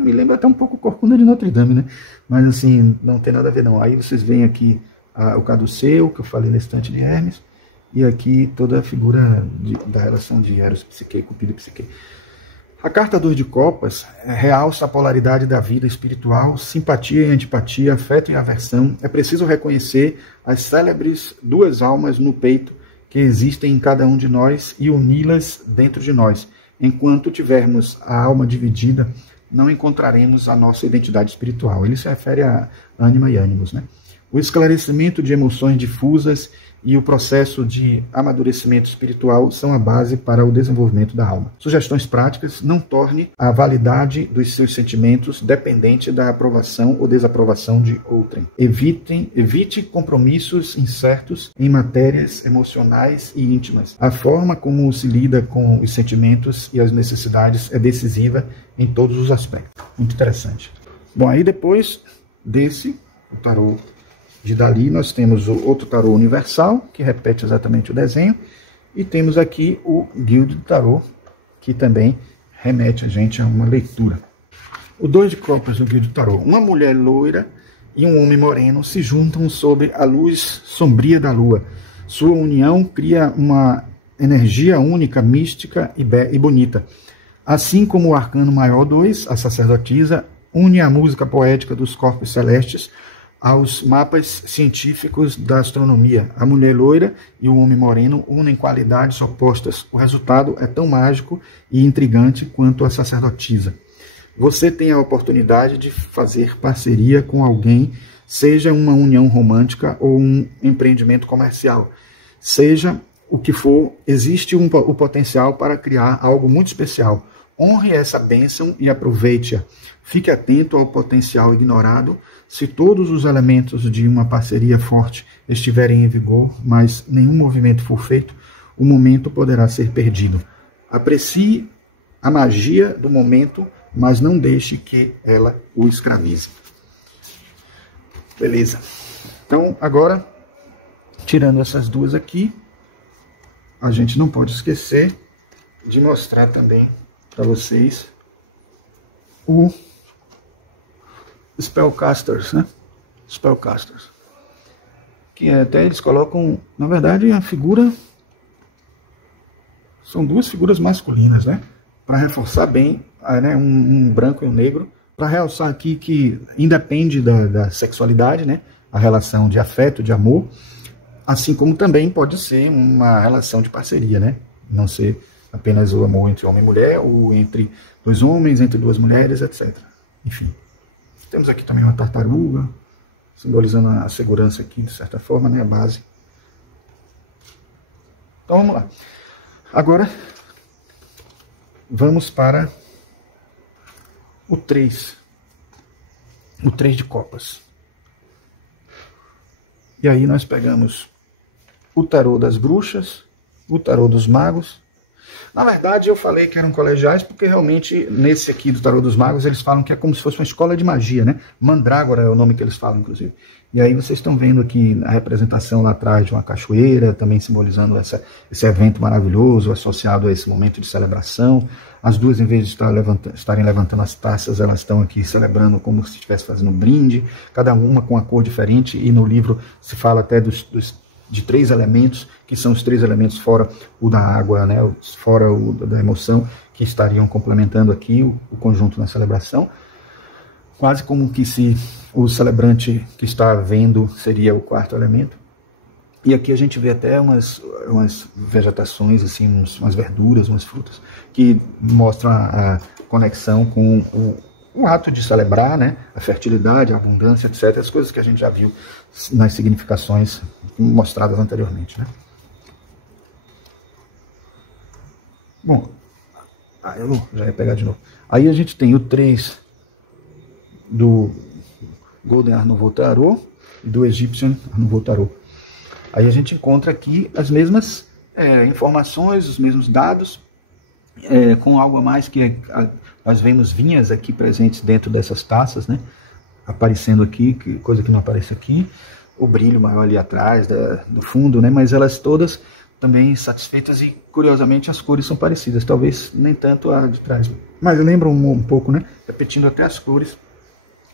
Me lembra até um pouco o Corcunda de Notre Dame, né? Mas assim, não tem nada a ver não. Aí vocês veem aqui o caduceu, que eu falei na estante de Hermes, e aqui toda a figura da relação de Eros, Psique, Cupido e Psique. A carta 2 de copas realça a polaridade da vida espiritual, simpatia e antipatia, afeto e aversão. É preciso reconhecer as célebres duas almas no peito que existem em cada um de nós e uni-las dentro de nós. Enquanto tivermos a alma dividida, não encontraremos a nossa identidade espiritual. Ele se refere a ânima e ânimos, né? O esclarecimento de emoções difusas e o processo de amadurecimento espiritual são a base para o desenvolvimento da alma. Sugestões práticas: não torne a validade dos seus sentimentos dependente da aprovação ou desaprovação de outrem. Evite compromissos incertos em matérias emocionais e íntimas. A forma como se lida com os sentimentos e as necessidades é decisiva em todos os aspectos. Muito interessante. Bom, aí depois desse, o tarô de Dali, nós temos o outro tarô universal, que repete exatamente o desenho, e temos aqui o Guilde do Tarô, que também remete a gente a uma leitura. O 2 de copas do Guilde do Tarô. Uma mulher loira e um homem moreno se juntam sob a luz sombria da lua. Sua união cria uma energia única, mística e bonita. Assim como o arcano maior 2, a sacerdotisa, une a música poética dos corpos celestes aos mapas científicos da astronomia. A mulher loira e o homem moreno unem qualidades opostas. O resultado é tão mágico e intrigante quanto a sacerdotisa. Você tem a oportunidade de fazer parceria com alguém, seja uma união romântica ou um empreendimento comercial. Seja o que for, existe o potencial para criar algo muito especial. Honre essa bênção e aproveite-a. Fique atento ao potencial ignorado. Se todos os elementos de uma parceria forte estiverem em vigor, mas nenhum movimento for feito, o momento poderá ser perdido. Aprecie a magia do momento, mas não deixe que ela o escravize. Beleza. Então, agora, tirando essas duas aqui, a gente não pode esquecer de mostrar também para vocês o Spellcasters, né? Spellcasters. Que até eles colocam, na verdade, a figura... São duas figuras masculinas, né? Para reforçar bem, né? Um branco e um negro. Para realçar aqui que independe da sexualidade, né? A relação de afeto, de amor. Assim como também pode ser uma relação de parceria, né? Não ser apenas o amor entre homem e mulher, ou entre dois homens, entre duas mulheres, etc. Enfim. Temos aqui também uma tartaruga, simbolizando a segurança aqui, de certa forma, né? A base. Então vamos lá. Agora, vamos para o 3. O 3 de copas. E aí nós pegamos o tarô das bruxas, o tarô dos magos. Na verdade, eu falei que eram colegiais, porque realmente, nesse aqui do tarô dos magos, eles falam que é como se fosse uma escola de magia, né? Mandrágora é o nome que eles falam, inclusive. E aí vocês estão vendo aqui a representação lá atrás de uma cachoeira, também simbolizando esse evento maravilhoso, associado a esse momento de celebração. As duas, em vez de estarem levantando as taças, elas estão aqui celebrando como se estivesse fazendo um brinde, cada uma com uma cor diferente, e no livro se fala até de 3 elementos, que são os 3 elementos fora o da água, né, fora o da emoção, que estariam complementando aqui o conjunto na celebração. Quase como que se o celebrante que está vendo seria o 4º elemento. E aqui a gente vê até umas vegetações, assim, umas verduras, umas frutas, que mostram a conexão com o ato de celebrar, né, a fertilidade, a abundância, etc. As coisas que a gente já viu nas significações mostradas anteriormente, né? Bom, eu já ia pegar de novo. Aí a gente tem o 3 do Golden Art Nouveau Tarot e do Egyptian Art Nouveau Tarot. Aí a gente encontra aqui as mesmas informações, os mesmos dados, com algo a mais que nós vemos vinhas aqui presentes dentro dessas taças, né? Aparecendo aqui, coisa que não aparece aqui, o brilho maior ali atrás, do fundo, né? Mas elas todas também satisfeitas e, curiosamente, as cores são parecidas, talvez nem tanto a de trás, mas lembram um pouco, né? Repetindo até as cores,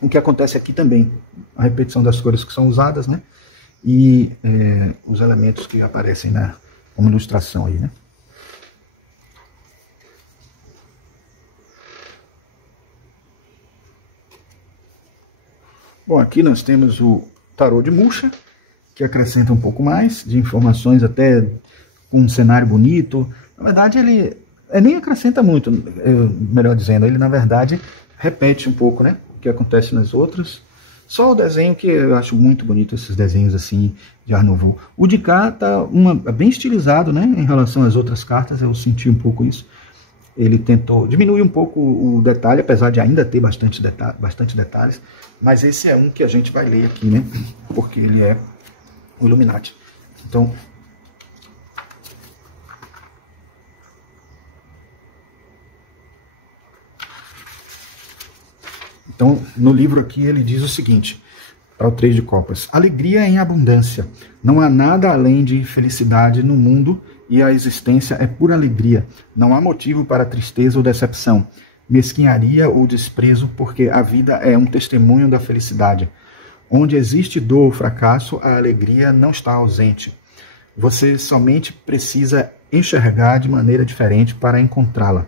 o que acontece aqui também, a repetição das cores que são usadas, né? E os elementos que aparecem como ilustração aí, né? Bom, aqui nós temos o tarô de Musha, que acrescenta um pouco mais de informações, até com um cenário bonito. Na verdade, ele nem acrescenta muito, melhor dizendo, ele na verdade repete um pouco, né, o que acontece nas outras. Só o desenho que eu acho muito bonito, esses desenhos assim de Art Nouveau. O de cá tá bem estilizado, né, em relação às outras cartas, eu senti um pouco isso. Ele tentou diminuir um pouco o detalhe, apesar de ainda ter bastante detalhes, mas esse é um que a gente vai ler aqui, né, porque ele é o Illuminati. Então, no livro aqui ele diz o seguinte, para o 3 de copas: alegria em abundância. Não há nada além de felicidade no mundo e a existência é pura alegria. Não há motivo para tristeza ou decepção, mesquinharia ou desprezo, porque a vida é um testemunho da felicidade. Onde existe dor ou fracasso, a alegria não está ausente. Você somente precisa enxergar de maneira diferente para encontrá-la.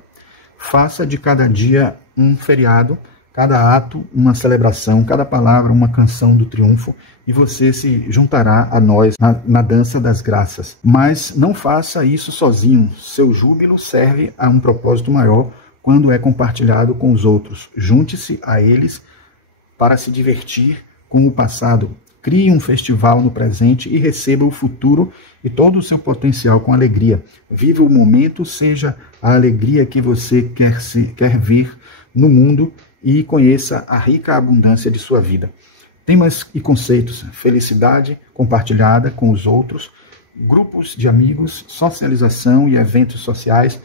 Faça de cada dia um feriado, cada ato uma celebração, cada palavra uma canção do triunfo, e você se juntará a nós na dança das graças. Mas não faça isso sozinho. Seu júbilo serve a um propósito maior quando é compartilhado com os outros. Junte-se a eles para se divertir com o passado, Crie um festival no presente e receba o futuro e todo o seu potencial com alegria. Viva o momento, seja a alegria que você quer ver no mundo e conheça a rica abundância de sua vida. Temas e conceitos: felicidade compartilhada com os outros, grupos de amigos, socialização e eventos sociais,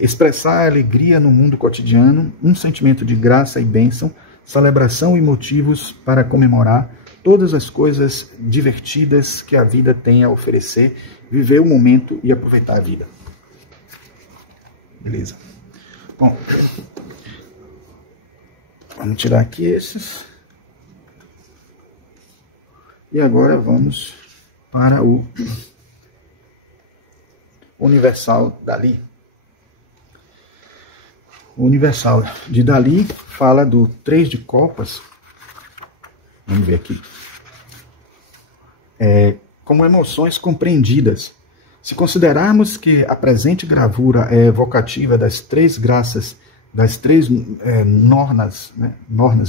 expressar a alegria no mundo cotidiano, um sentimento de graça e bênção, celebração e motivos para comemorar, todas as coisas divertidas que a vida tem a oferecer, viver o momento e aproveitar a vida. Beleza. Bom, vamos tirar aqui esses. E agora vamos para o Universal Dali. O Universal de Dali fala do 3 de copas. Vamos ver aqui. Como emoções compreendidas. Se considerarmos que a presente gravura é evocativa das 3 graças, das 3 Nornas,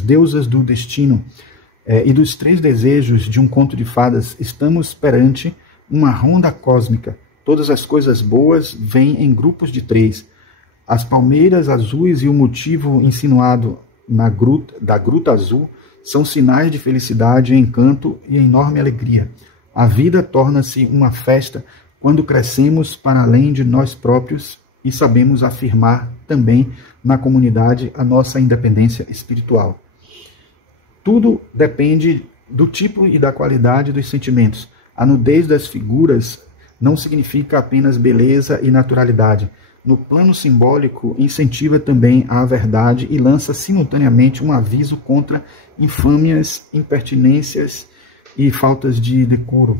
deusas do destino, e dos 3 desejos de um conto de fadas, estamos perante uma ronda cósmica. Todas as coisas boas vêm em grupos de 3. As palmeiras azuis e o motivo insinuado da Gruta Azul são sinais de felicidade, encanto e enorme alegria. A vida torna-se uma festa quando crescemos para além de nós próprios e sabemos afirmar também na comunidade a nossa independência espiritual. Tudo depende do tipo e da qualidade dos sentimentos. A nudez das figuras não significa apenas beleza e naturalidade. No plano simbólico, incentiva também a verdade e lança simultaneamente um aviso contra infâmias, impertinências e faltas de decoro.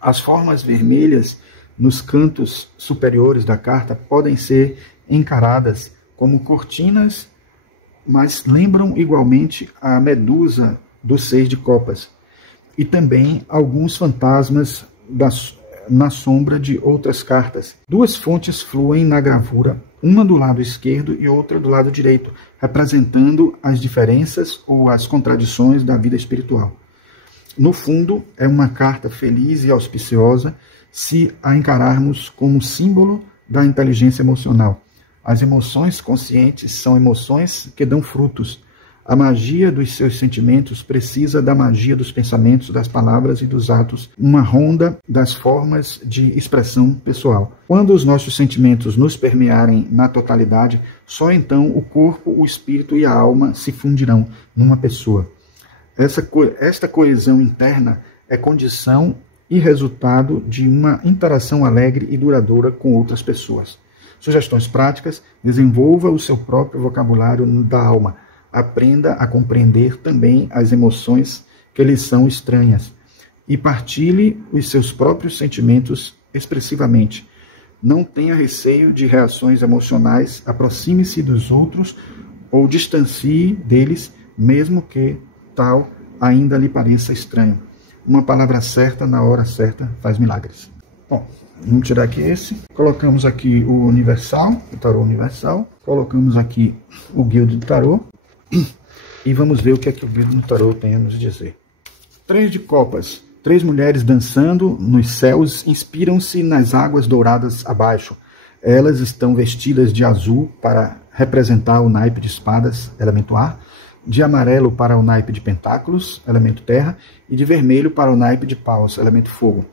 As formas vermelhas nos cantos superiores da carta podem ser encaradas como cortinas, mas lembram igualmente a medusa do 6 de copas e também alguns fantasmas na sombra de outras cartas. 2 fontes fluem na gravura, uma do lado esquerdo e outra do lado direito, representando as diferenças ou as contradições da vida espiritual. No fundo, é uma carta feliz e auspiciosa se a encararmos como símbolo da inteligência emocional. As emoções conscientes são emoções que dão frutos. A magia dos seus sentimentos precisa da magia dos pensamentos, das palavras e dos atos, uma ronda das formas de expressão pessoal. Quando os nossos sentimentos nos permearem na totalidade, só então o corpo, o espírito e a alma se fundirão numa pessoa. Esta coesão interna é condição e resultado de uma interação alegre e duradoura com outras pessoas. Sugestões práticas: desenvolva o seu próprio vocabulário da alma. Aprenda a compreender também as emoções que lhe são estranhas e partilhe os seus próprios sentimentos expressivamente. Não tenha receio de reações emocionais, aproxime-se dos outros ou distancie deles, mesmo que tal ainda lhe pareça estranho. Uma palavra certa na hora certa faz milagres. Bom, vamos tirar aqui esse. Colocamos aqui o Universal, o Tarô Universal. Colocamos aqui o Guildo do Tarô. E vamos ver o que é que o Guildo do Tarô tem a nos dizer. 3 de copas. 3 mulheres dançando nos céus inspiram-se nas águas douradas abaixo. Elas estão vestidas de azul para representar o naipe de espadas, elemento ar, de amarelo para o naipe de pentáculos, elemento terra, e de vermelho para o naipe de paus, elemento fogo.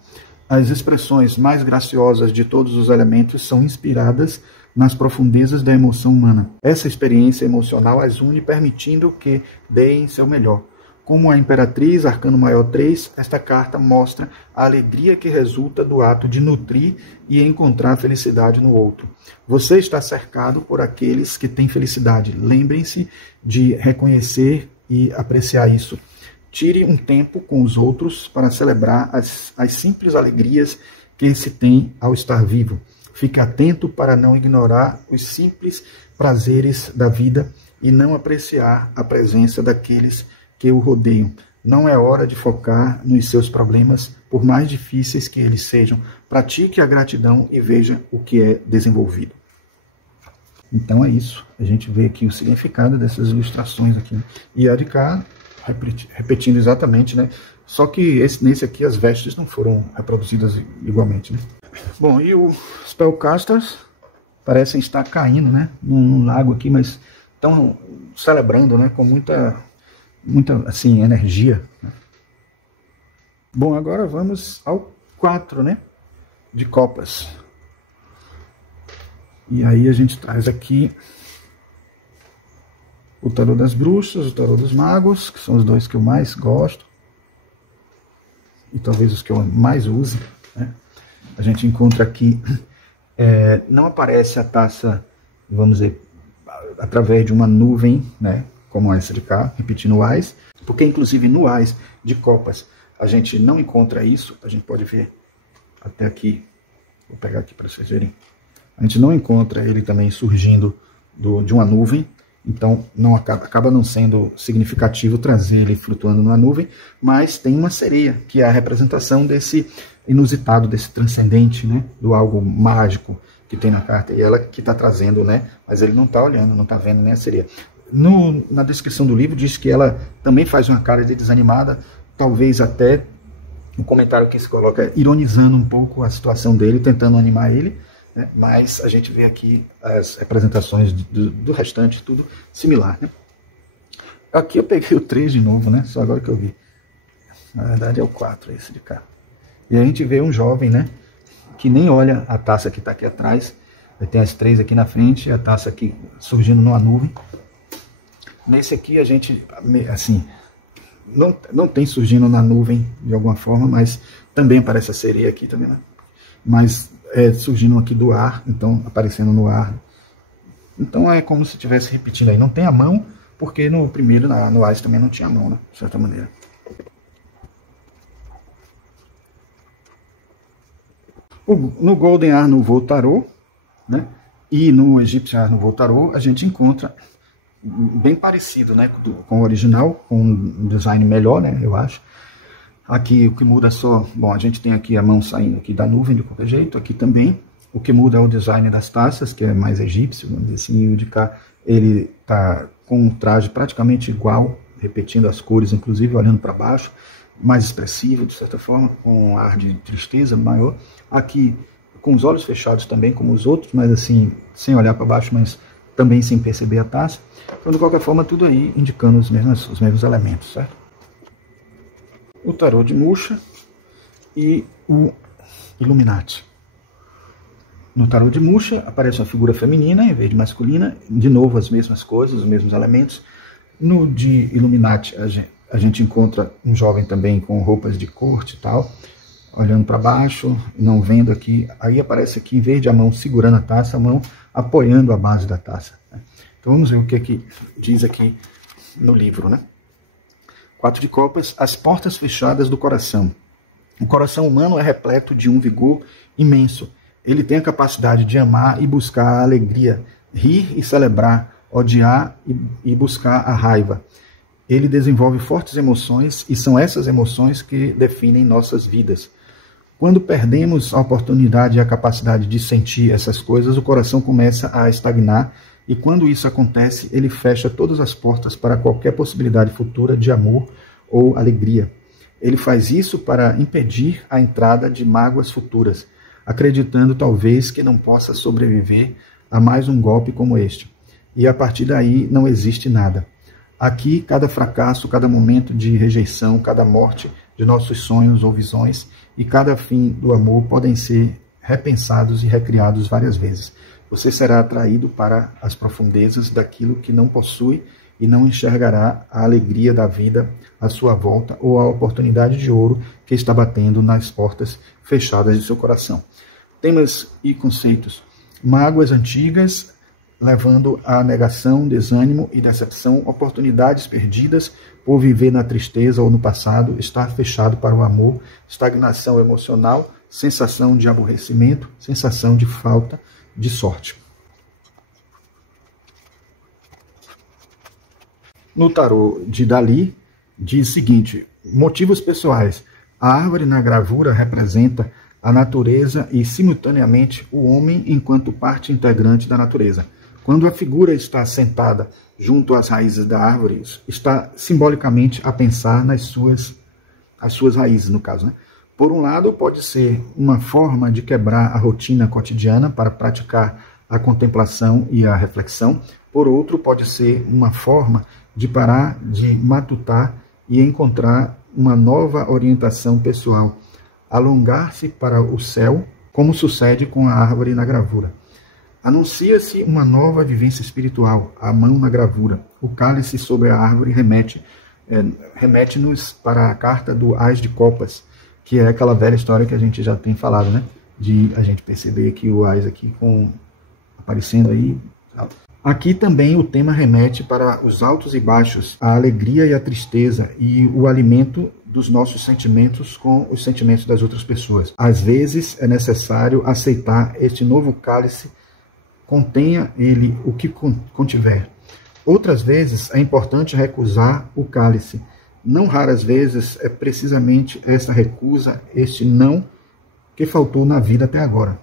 As expressões mais graciosas de todos os elementos são inspiradas nas profundezas da emoção humana. Essa experiência emocional as une, permitindo que deem seu melhor. Como a Imperatriz, Arcano Maior 3, esta carta mostra a alegria que resulta do ato de nutrir e encontrar felicidade no outro. Você está cercado por aqueles que têm felicidade. Lembrem-se de reconhecer e apreciar isso. Tire um tempo com os outros para celebrar as simples alegrias que se tem ao estar vivo. Fique atento para não ignorar os simples prazeres da vida e não apreciar a presença daqueles que o rodeiam. Não é hora de focar nos seus problemas, por mais difíceis que eles sejam. Pratique a gratidão e veja o que é desenvolvido. Então é isso. A gente vê aqui o significado dessas ilustrações aqui. E a de cá repetindo exatamente, né? Só que nesse aqui as vestes não foram reproduzidas igualmente, né? Bom, e os Spellcasters parecem estar caindo, né? Num lago aqui, mas estão celebrando, né? Com muita assim, energia, né? Bom, agora vamos ao 4, né? De copas. E aí a gente traz aqui o tarô das bruxas, o tarô dos magos, que são os dois que eu mais gosto. E talvez os que eu mais use, né? A gente encontra aqui, não aparece a taça, vamos dizer, através de uma nuvem, né? Como essa de cá, repetindo o ás. Porque inclusive no ás de copas a gente não encontra isso. A gente pode ver até aqui, vou pegar aqui para vocês verem. A gente não encontra ele também surgindo de uma nuvem. Então não acaba não sendo significativo trazer ele flutuando numa nuvem, mas tem uma sereia, que é a representação desse inusitado, desse transcendente, né, do algo mágico que tem na carta, e ela que está trazendo, né, mas ele não está olhando, não está vendo nem a sereia. Na descrição do livro diz que ela também faz uma cara de desanimada, talvez até um comentário que se coloca ironizando um pouco a situação dele, tentando animar ele, né? Mas a gente vê aqui as representações do restante, tudo similar, né? Aqui eu peguei o 3 de novo, né? Só agora que eu vi. Na verdade é o 4 esse de cá. E a gente vê um jovem, né? Que nem olha a taça que está aqui atrás. Tem as 3 aqui na frente e a taça aqui surgindo numa nuvem. Nesse aqui a gente, assim, não tem surgindo na nuvem de alguma forma, mas também aparece a sereia aqui também, né? Mas surgindo aqui do ar, então aparecendo no ar. Então é como se estivesse repetindo aí. Não tem a mão, porque no primeiro, no ás também não tinha a mão, né? De certa maneira. No Golden Art no Voltarot, né? E no Egyptian Art no Voltarot, a gente encontra bem parecido, né, com o original, com um design melhor, né, eu acho. Aqui o que muda é só, bom, a gente tem aqui a mão saindo aqui da nuvem de qualquer jeito, aqui também. O que muda é o design das taças, que é mais egípcio, vamos dizer assim, e o de cá ele tá com um traje praticamente igual, repetindo as cores, inclusive olhando para baixo, mais expressivo de certa forma, com um ar de tristeza maior. Aqui com os olhos fechados também, como os outros, mas assim, sem olhar para baixo, mas também sem perceber a taça. Então, de qualquer forma, tudo aí indicando os mesmos elementos, certo? O tarô de Musha e o Illuminati. No tarô de Musha aparece uma figura feminina em vez de masculina, de novo as mesmas coisas, os mesmos elementos. No de Illuminati a gente encontra um jovem também com roupas de corte e tal, olhando para baixo, não vendo aqui. Aí aparece aqui, em vez de a mão segurando a taça, a mão apoiando a base da taça. Então vamos ver o que diz aqui no livro, né? 4 de copas, as portas fechadas do coração. O coração humano é repleto de um vigor imenso. Ele tem a capacidade de amar e buscar a alegria, rir e celebrar, odiar e buscar a raiva. Ele desenvolve fortes emoções e são essas emoções que definem nossas vidas. Quando perdemos a oportunidade e a capacidade de sentir essas coisas, o coração começa a estagnar, e quando isso acontece, ele fecha todas as portas para qualquer possibilidade futura de amor ou alegria. Ele faz isso para impedir a entrada de mágoas futuras, acreditando talvez que não possa sobreviver a mais um golpe como este. E a partir daí não existe nada. Aqui, cada fracasso, cada momento de rejeição, cada morte de nossos sonhos ou visões e cada fim do amor podem ser repensados e recriados várias vezes. Você será atraído para as profundezas daquilo que não possui e não enxergará a alegria da vida à sua volta ou a oportunidade de ouro que está batendo nas portas fechadas de seu coração. Temas e conceitos. Mágoas antigas, levando à negação, desânimo e decepção, oportunidades perdidas por viver na tristeza ou no passado, estar fechado para o amor, estagnação emocional, sensação de aborrecimento, sensação de falta de sorte. No tarô de Dali, diz o seguinte: motivos pessoais. A árvore na gravura representa a natureza e, simultaneamente, o homem enquanto parte integrante da natureza. Quando a figura está sentada junto às raízes da árvore, está simbolicamente a pensar as suas raízes, no caso, né? Por um lado, pode ser uma forma de quebrar a rotina cotidiana para praticar a contemplação e a reflexão. Por outro, pode ser uma forma de parar de matutar e encontrar uma nova orientação pessoal, alongar-se para o céu, como sucede com a árvore na gravura. Anuncia-se uma nova vivência espiritual, a mão na gravura. O cálice sobre a árvore remete-nos para a carta do Ás de Copas, que é aquela velha história que a gente já tem falado, né? De a gente perceber que o Ás aqui aparecendo aí. Aqui também o tema remete para os altos e baixos, a alegria e a tristeza e o alimento dos nossos sentimentos com os sentimentos das outras pessoas. Às vezes é necessário aceitar este novo cálice, contenha ele o que contiver. Outras vezes é importante recusar o cálice. Não raras vezes é precisamente essa recusa, este não, que faltou na vida até agora.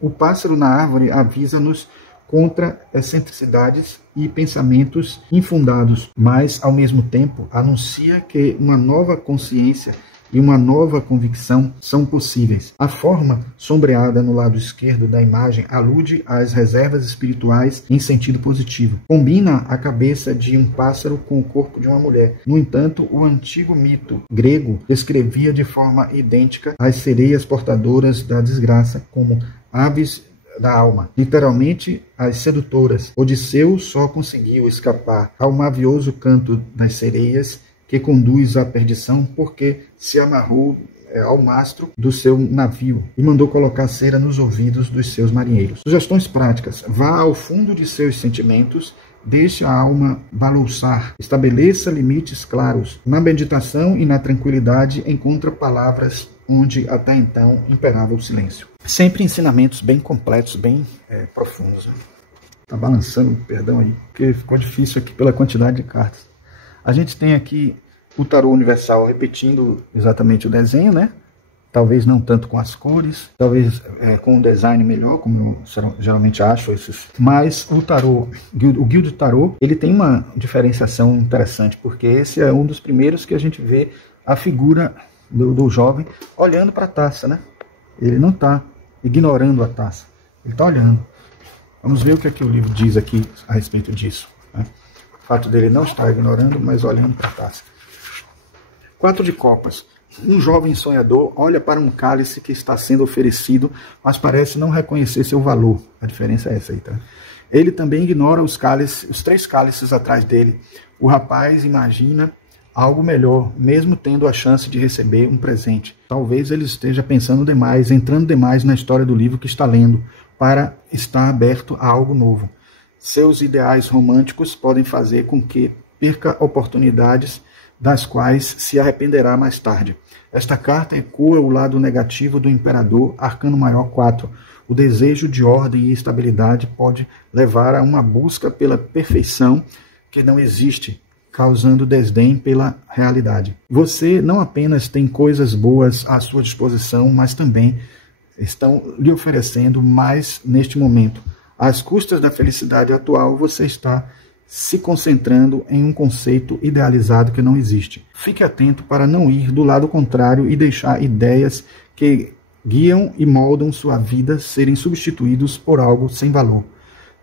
O pássaro na árvore avisa-nos contra excentricidades e pensamentos infundados, mas, ao mesmo tempo, anuncia que uma nova consciência e uma nova convicção são possíveis. A forma sombreada no lado esquerdo da imagem alude às reservas espirituais em sentido positivo. Combina a cabeça de um pássaro com o corpo de uma mulher. No entanto, o antigo mito grego descrevia de forma idêntica as sereias portadoras da desgraça como aves da alma, literalmente as sedutoras. Odisseu só conseguiu escapar ao mavioso canto das sereias que conduz à perdição porque se amarrou ao mastro do seu navio e mandou colocar cera nos ouvidos dos seus marinheiros. Sugestões práticas: vá ao fundo de seus sentimentos, deixe a alma balouçar, estabeleça limites claros. Na meditação e na tranquilidade encontra palavras onde até então imperava o silêncio. Sempre ensinamentos bem completos, bem profundos. Tá balançando, perdão aí, porque ficou difícil aqui pela quantidade de cartas. A gente tem aqui o tarô universal repetindo exatamente o desenho, né? Talvez não tanto com as cores, talvez com um design melhor, como eu geralmente acho esses. Mas o tarô, o Guildo Tarô, ele tem uma diferenciação interessante, porque esse é um dos primeiros que a gente vê a figura do jovem olhando para a taça, né? Ele não está ignorando a taça, ele está olhando. Vamos ver o que é que o livro diz aqui a respeito disso, né? O fato dele não estar ignorando, mas olhando para a taça. 4 de copas. Um jovem sonhador olha para um cálice que está sendo oferecido, mas parece não reconhecer seu valor. A diferença é essa aí, tá? Ele também ignora os 3 cálices atrás dele. O rapaz imagina algo melhor, mesmo tendo a chance de receber um presente. Talvez ele esteja pensando demais, entrando demais na história do livro que está lendo, para estar aberto a algo novo. Seus ideais românticos podem fazer com que perca oportunidades das quais se arrependerá mais tarde. Esta carta ecoa o lado negativo do Imperador, Arcano Maior 4. O desejo de ordem e estabilidade pode levar a uma busca pela perfeição que não existe, causando desdém pela realidade. Você não apenas tem coisas boas à sua disposição, mas também estão lhe oferecendo mais neste momento. Às custas da felicidade atual, você está se concentrando em um conceito idealizado que não existe. Fique atento para não ir do lado contrário e deixar ideias que guiam e moldam sua vida serem substituídos por algo sem valor.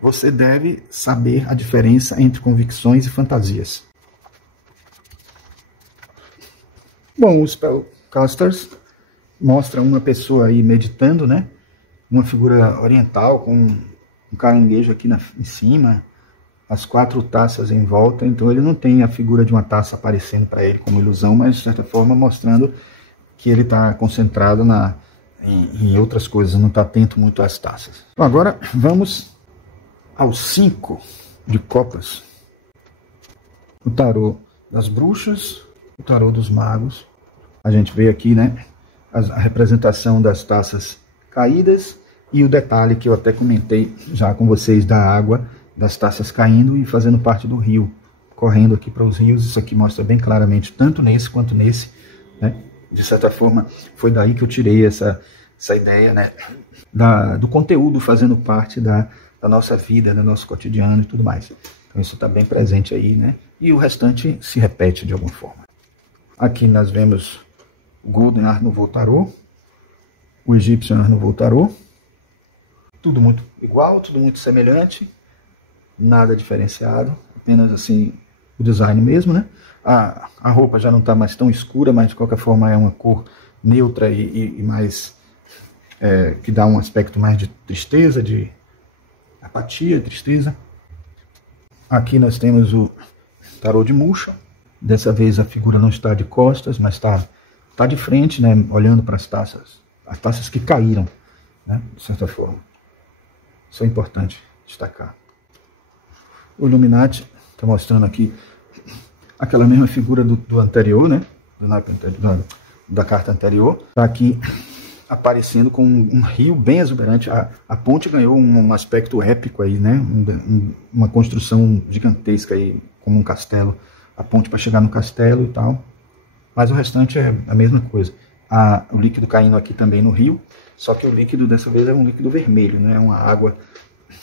Você deve saber a diferença entre convicções e fantasias. Bom, os Spellcasters mostram uma pessoa aí meditando, né? Uma figura oriental com um caranguejo aqui em cima, as 4 taças em volta. Então ele não tem a figura de uma taça aparecendo para ele como ilusão, mas de certa forma mostrando que ele está concentrado em outras coisas, não está atento muito às taças. Bom, agora vamos ao 5 de copas. O tarô das bruxas, o tarô dos magos. A gente vê aqui, né, a representação das taças caídas e o detalhe que eu até comentei já com vocês da água, das taças caindo e fazendo parte do rio, correndo aqui para os rios. Isso aqui mostra bem claramente, tanto nesse quanto nesse, né? De certa forma, foi daí que eu tirei essa ideia, né, do conteúdo fazendo parte da nossa vida, do nosso cotidiano e tudo mais. Então isso está bem presente aí, né? E o restante se repete de alguma forma. Aqui nós vemos o Golden Art Nouveau Tarot, o Egyptian Art Nouveau Tarot. Tudo muito igual, tudo muito semelhante, nada diferenciado, apenas assim o design mesmo, né? A roupa já não está mais tão escura, mas de qualquer forma é uma cor neutra e mais que dá um aspecto mais de tristeza, de apatia, tristeza. Aqui nós temos o tarô de Musha. Dessa vez a figura não está de costas, mas está de frente, né, olhando para as taças que caíram, né, de certa forma. Isso é importante destacar. O Illuminati está mostrando aqui aquela mesma figura do anterior, né, da carta anterior. Está aqui aparecendo com um rio bem exuberante. A ponte ganhou um aspecto épico aí, né, uma construção gigantesca aí, como um castelo. A ponte para chegar no castelo e tal, mas o restante é a mesma coisa. O líquido caindo aqui também no rio, só que o líquido dessa vez é um líquido vermelho, não é uma água.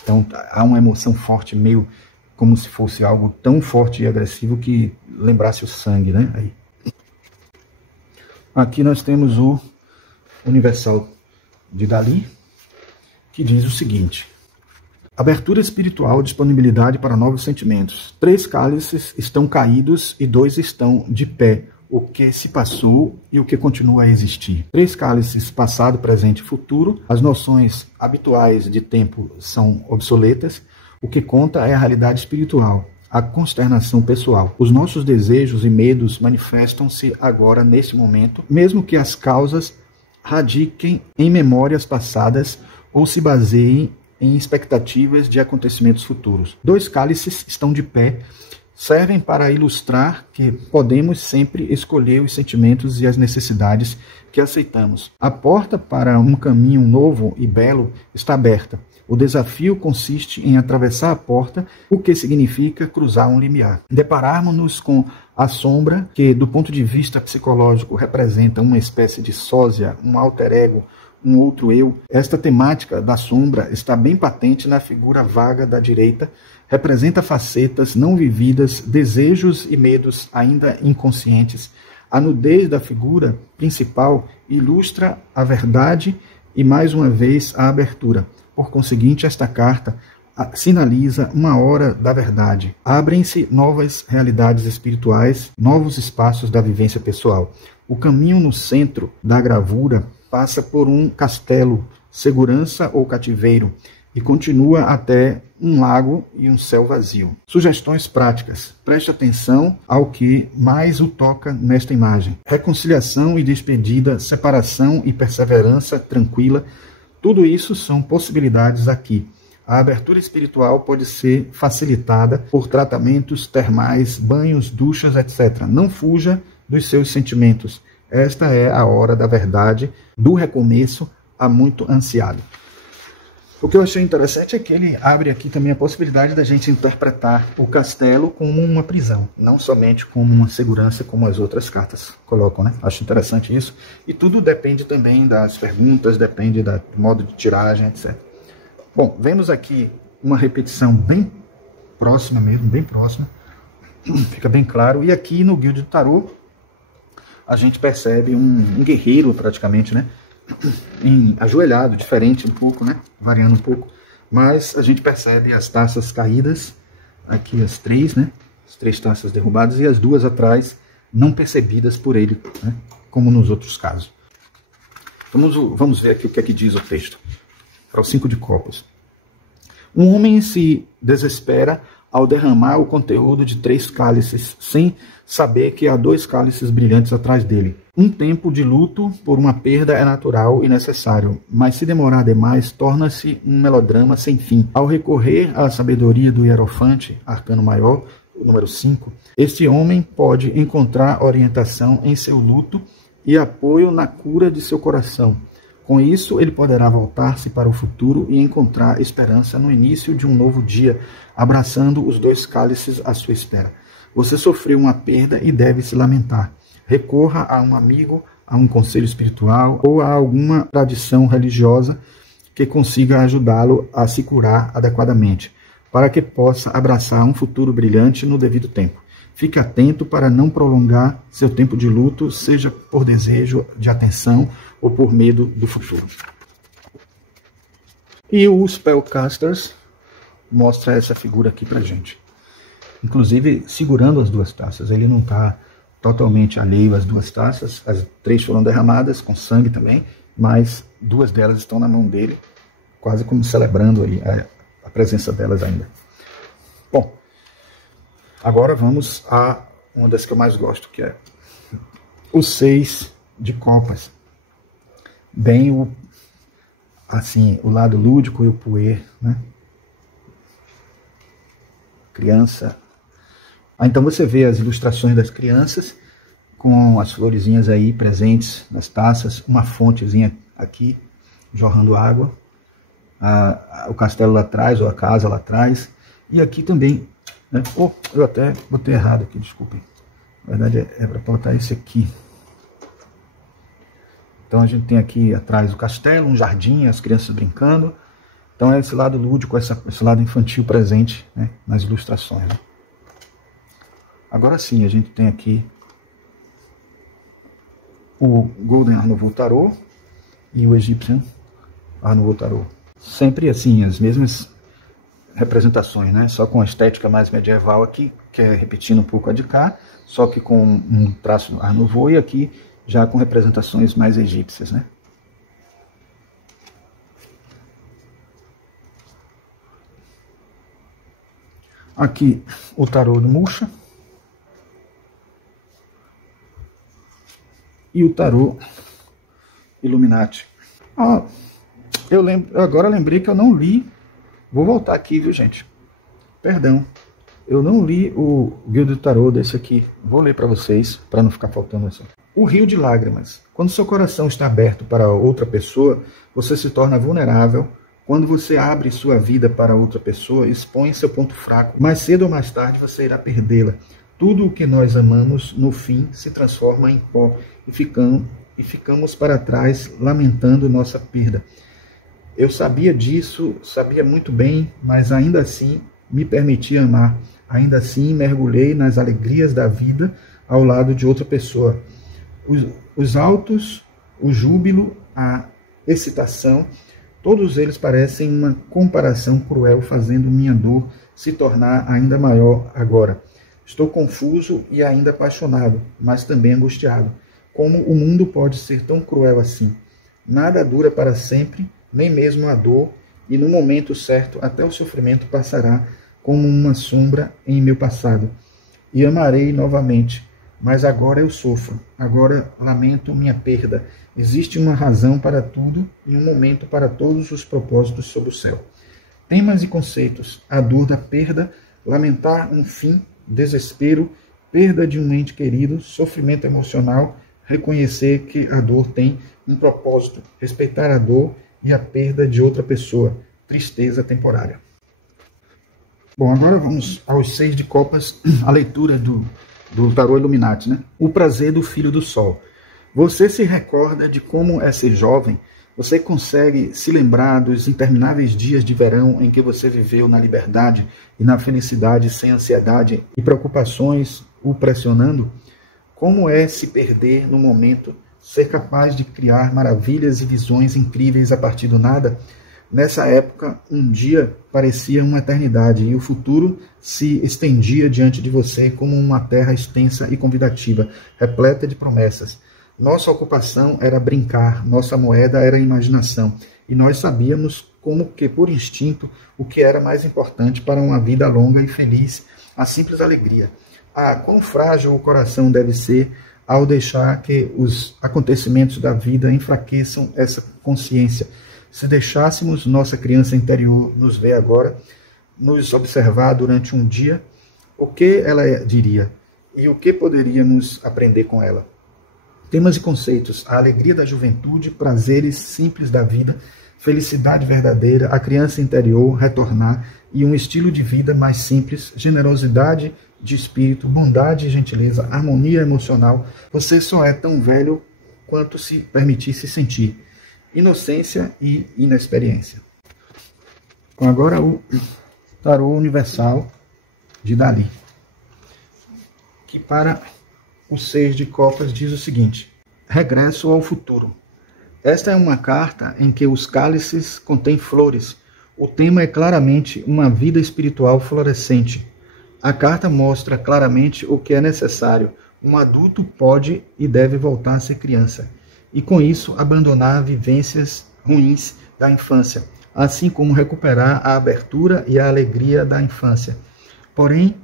Então há uma emoção forte, meio como se fosse algo tão forte e agressivo que lembrasse o sangue, né? Aí. Aqui nós temos o Universal de Dali, que diz o seguinte: abertura espiritual, disponibilidade para novos sentimentos. 3 cálices estão caídos e 2 estão de pé. O que se passou e o que continua a existir. 3 cálices, passado, presente e futuro. As noções habituais de tempo são obsoletas. O que conta é a realidade espiritual, a consternação pessoal. Os nossos desejos e medos manifestam-se agora, neste momento, mesmo que as causas radiquem em memórias passadas ou se baseiem em expectativas de acontecimentos futuros. 2 cálices estão de pé, servem para ilustrar que podemos sempre escolher os sentimentos e as necessidades que aceitamos. A porta para um caminho novo e belo está aberta. O desafio consiste em atravessar a porta, o que significa cruzar um limiar. Depararmos-nos com a sombra, que do ponto de vista psicológico representa uma espécie de sósia, um alter ego, um outro eu. Esta temática da sombra está bem patente na figura vaga da direita, representa facetas não vividas, desejos e medos ainda inconscientes. A nudez da figura principal ilustra a verdade e, mais uma vez, a abertura. Por conseguinte, esta carta sinaliza uma hora da verdade. Abrem-se novas realidades espirituais, novos espaços da vivência pessoal. O caminho no centro da gravura passa por um castelo, segurança ou cativeiro, e continua até um lago e um céu vazio. Sugestões práticas. Preste atenção ao que mais o toca nesta imagem. Reconciliação e despedida, separação e perseverança tranquila. Tudo isso são possibilidades aqui. A abertura espiritual pode ser facilitada por tratamentos termais, banhos, duchas, etc. Não fuja dos seus sentimentos. Esta é a hora da verdade, do recomeço há muito ansiado. O que eu achei interessante é que ele abre aqui também a possibilidade da gente interpretar o castelo como uma prisão, não somente como uma segurança, como as outras cartas colocam, né? Acho interessante isso. E tudo depende também das perguntas, depende do modo de tiragem, etc. Bom, vemos aqui uma repetição bem próxima mesmo, bem próxima. Fica bem claro. E aqui no Guild do Tarot, a gente percebe um guerreiro praticamente, né? Ajoelhado, diferente um pouco, né? Variando um pouco, mas a gente percebe as taças caídas, aqui as 3, né? As 3 taças derrubadas e as 2 atrás não percebidas por ele, né? Como nos outros casos. Vamos ver aqui o que é que diz o texto. Para o 5 de copas. Um homem se desespera ao derramar o conteúdo de 3 cálices, sem saber que há 2 cálices brilhantes atrás dele. Um tempo de luto por uma perda é natural e necessário, mas se demorar demais, torna-se um melodrama sem fim. Ao recorrer à sabedoria do Hierofante, arcano maior, o número 5, este homem pode encontrar orientação em seu luto e apoio na cura de seu coração. Com isso, ele poderá voltar-se para o futuro e encontrar esperança no início de um novo dia, abraçando os 2 cálices à sua espera. Você sofreu uma perda e deve se lamentar. Recorra a um amigo, a um conselho espiritual ou a alguma tradição religiosa que consiga ajudá-lo a se curar adequadamente, para que possa abraçar um futuro brilhante no devido tempo. Fique atento para não prolongar seu tempo de luto, seja por desejo de atenção ou por medo do futuro. E o Spellcasters mostra essa figura aqui pra gente. Inclusive segurando as duas taças. Ele não está totalmente alheio às duas taças. As 3 foram derramadas, com sangue também, mas 2 delas estão na mão dele, quase como celebrando aí a presença delas ainda. Bom, agora vamos a uma das que eu mais gosto, que é o 6 de copas. Bem o lado lúdico e o puer, né? Criança. Então você vê as ilustrações das crianças com as florezinhas aí presentes nas taças, uma fontezinha aqui jorrando água, o castelo lá atrás, ou a casa lá atrás, e aqui também, né? Oh, eu até botei errado aqui, desculpem. Na verdade é para botar esse aqui. Então a gente tem aqui atrás o castelo, um jardim, as crianças brincando. Então é esse lado lúdico, esse lado infantil presente, né, nas ilustrações. Né? Agora sim, a gente tem aqui o Golden Art Nouveau Tarot e o Egyptian Art Nouveau Tarot. Sempre assim, as mesmas representações, né? Só com a estética mais medieval aqui, que é repetindo um pouco a de cá, só que com um traço Art Nouveau, e aqui já com representações mais egípcias, né? Aqui o tarô do Musha e o tarô Illuminati. Agora lembrei que eu não li. Vou voltar aqui, viu, gente? Perdão. Eu não li o Guia do Tarô desse aqui. Vou ler para vocês, para não ficar faltando assim. O rio de lágrimas. Quando seu coração está aberto para outra pessoa, você se torna vulnerável. Quando você abre sua vida para outra pessoa, expõe seu ponto fraco. Mais cedo ou mais tarde você irá perdê-la. Tudo o que nós amamos, no fim, se transforma em pó e ficamos para trás lamentando nossa perda. Eu sabia disso, sabia muito bem, mas ainda assim me permiti amar. Ainda assim mergulhei nas alegrias da vida ao lado de outra pessoa. Os altos, o júbilo, a excitação, todos eles parecem uma comparação cruel, fazendo minha dor se tornar ainda maior agora. Estou confuso e ainda apaixonado, mas também angustiado. Como o mundo pode ser tão cruel assim? Nada dura para sempre, nem mesmo a dor, e no momento certo até o sofrimento passará como uma sombra em meu passado. E amarei novamente, mas agora eu sofro, agora lamento minha perda. Existe uma razão para tudo e um momento para todos os propósitos sob o céu. Temas e conceitos: a dor da perda, lamentar um fim, desespero, perda de um ente querido, sofrimento emocional, reconhecer que a dor tem um propósito, respeitar a dor e a perda de outra pessoa, tristeza temporária. Bom, agora vamos aos 6 de copas, a leitura do Tarô Illuminati, né? O prazer do filho do sol. Você se recorda de como é ser jovem? Você consegue se lembrar dos intermináveis dias de verão em que você viveu na liberdade e na felicidade sem ansiedade e preocupações o pressionando? Como é se perder no momento, ser capaz de criar maravilhas e visões incríveis a partir do nada? Nessa época, um dia parecia uma eternidade e o futuro se estendia diante de você como uma terra extensa e convidativa, repleta de promessas. Nossa ocupação era brincar, nossa moeda era a imaginação, e nós sabíamos, como que por instinto, o que era mais importante para uma vida longa e feliz, a simples alegria. Quão frágil o coração deve ser ao deixar que os acontecimentos da vida enfraqueçam essa consciência. Se deixássemos nossa criança interior nos ver agora, nos observar durante um dia, o que ela diria? E o que poderíamos aprender com ela? Temas e conceitos: a alegria da juventude, prazeres simples da vida, felicidade verdadeira, a criança interior retornar e um estilo de vida mais simples, generosidade de espírito, bondade e gentileza, harmonia emocional. Você só é tão velho quanto se permitisse sentir. inocência e inexperiência. Então, agora o tarô universal de Dali, que para o 6 de copas diz o seguinte: regresso ao futuro. Esta é uma carta em que os cálices contêm flores. O tema é claramente uma vida espiritual florescente. A carta mostra claramente o que é necessário. Um adulto pode e deve voltar a ser criança, e com isso abandonar vivências ruins da infância, assim como recuperar a abertura e a alegria da infância. Porém,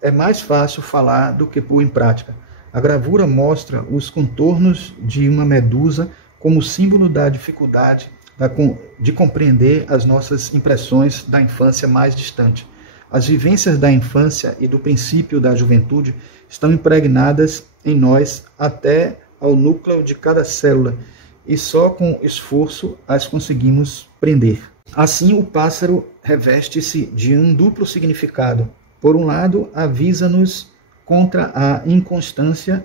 é mais fácil falar do que pôr em prática. A gravura mostra os contornos de uma medusa como símbolo da dificuldade de compreender as nossas impressões da infância mais distante. As vivências da infância e do princípio da juventude estão impregnadas em nós até ao núcleo de cada célula, e só com esforço as conseguimos prender. Assim, o pássaro reveste-se de um duplo significado. Por um lado, avisa-nos contra a inconstância,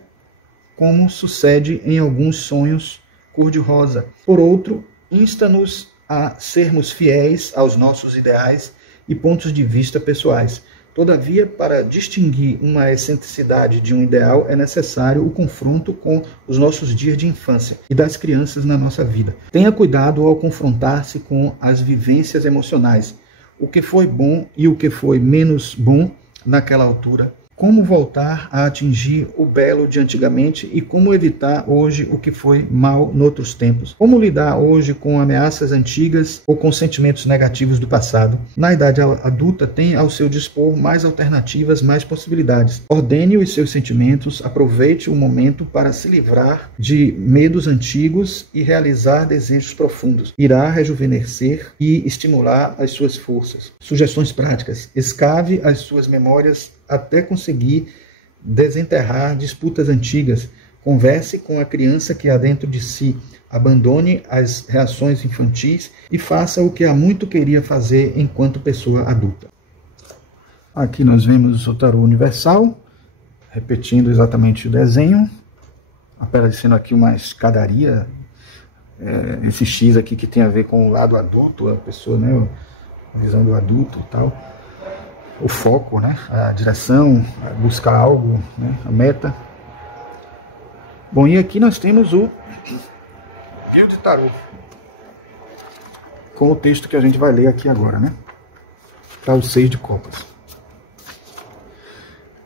como sucede em alguns sonhos cor-de-rosa. Por outro, insta-nos a sermos fiéis aos nossos ideais e pontos de vista pessoais. Todavia, para distinguir uma excentricidade de um ideal, é necessário o confronto com os nossos dias de infância e das crianças na nossa vida. Tenha cuidado ao confrontar-se com as vivências emocionais, o que foi bom e o que foi menos bom naquela altura, como voltar a atingir o belo de antigamente e como evitar hoje o que foi mal noutros tempos. Como lidar hoje com ameaças antigas ou com sentimentos negativos do passado. Na idade adulta tem ao seu dispor mais alternativas, mais possibilidades. Ordene os seus sentimentos, aproveite o momento para se livrar de medos antigos e realizar desejos profundos. Irá rejuvenescer e estimular as suas forças. Sugestões práticas. Escave as suas memórias até conseguir desenterrar disputas antigas. Converse com a criança que há dentro de si. Abandone as reações infantis e faça o que há muito queria fazer enquanto pessoa adulta. Aqui nós vemos o tarô universal, repetindo exatamente o desenho, aparecendo aqui uma escadaria, esse X aqui que tem a ver com o lado adulto, a pessoa, né, a visão do adulto e tal. O foco, né? A direção, buscar algo, né? A meta. Bom, e aqui nós temos o Rio de Tarô, com o texto que a gente vai ler aqui agora, né? Para o 6 de copas.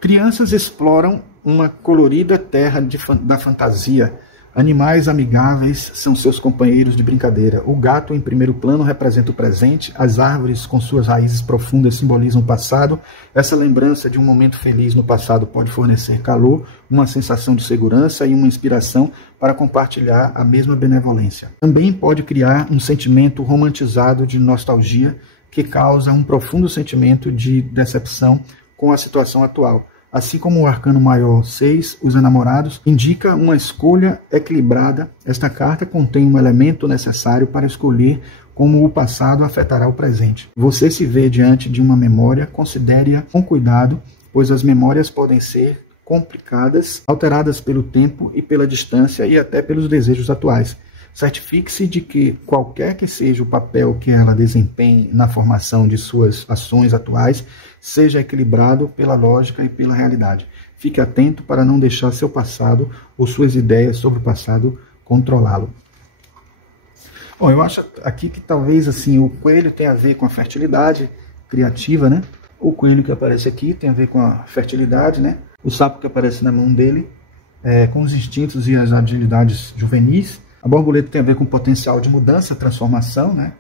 Crianças exploram uma colorida terra da fantasia. Animais amigáveis são seus companheiros de brincadeira. O gato, em primeiro plano, representa o presente. As árvores, com suas raízes profundas, simbolizam o passado. Essa lembrança de um momento feliz no passado pode fornecer calor, uma sensação de segurança e uma inspiração para compartilhar a mesma benevolência. Também pode criar um sentimento romantizado de nostalgia que causa um profundo sentimento de decepção com a situação atual. Assim como o arcano maior 6, os enamorados, indica uma escolha equilibrada. Esta carta contém um elemento necessário para escolher como o passado afetará o presente. Você se vê diante de uma memória, considere-a com cuidado, pois as memórias podem ser complicadas, alteradas pelo tempo e pela distância e até pelos desejos atuais. Certifique-se de que, qualquer que seja o papel que ela desempenhe na formação de suas ações atuais, seja equilibrado pela lógica e pela realidade. Fique atento para não deixar seu passado ou suas ideias sobre o passado controlá-lo. Bom, eu acho aqui que talvez assim, o coelho tenha a ver com a fertilidade criativa, né? O coelho que aparece aqui tem a ver com a fertilidade, né? O sapo que aparece na mão dele, com os instintos e as agilidades juvenis. A borboleta tem a ver com o potencial de mudança, transformação, né?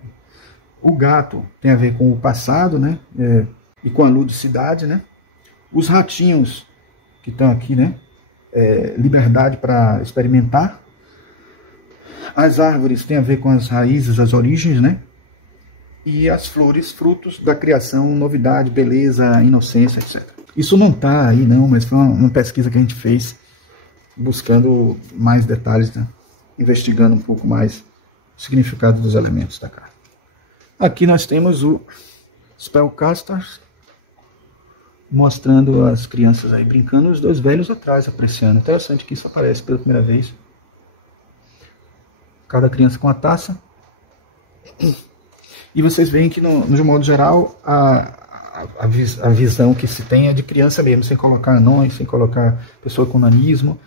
O gato tem a ver com o passado, né? E com a ludicidade, né? Os ratinhos que estão aqui, né? Liberdade para experimentar. As árvores têm a ver com as raízes, as origens, né? E as flores, frutos da criação, novidade, beleza, inocência, etc. Isso não está aí, não, mas foi uma pesquisa que a gente fez buscando mais detalhes, né? Investigando um pouco mais o significado dos elementos da carta. Aqui nós temos o Spellcaster, mostrando as crianças aí brincando, os dois velhos atrás apreciando. Interessante que isso aparece pela primeira vez. Cada criança com a taça. E vocês veem que, de um modo geral, a visão que se tem é de criança mesmo, sem colocar anões, sem colocar pessoa com nanismo,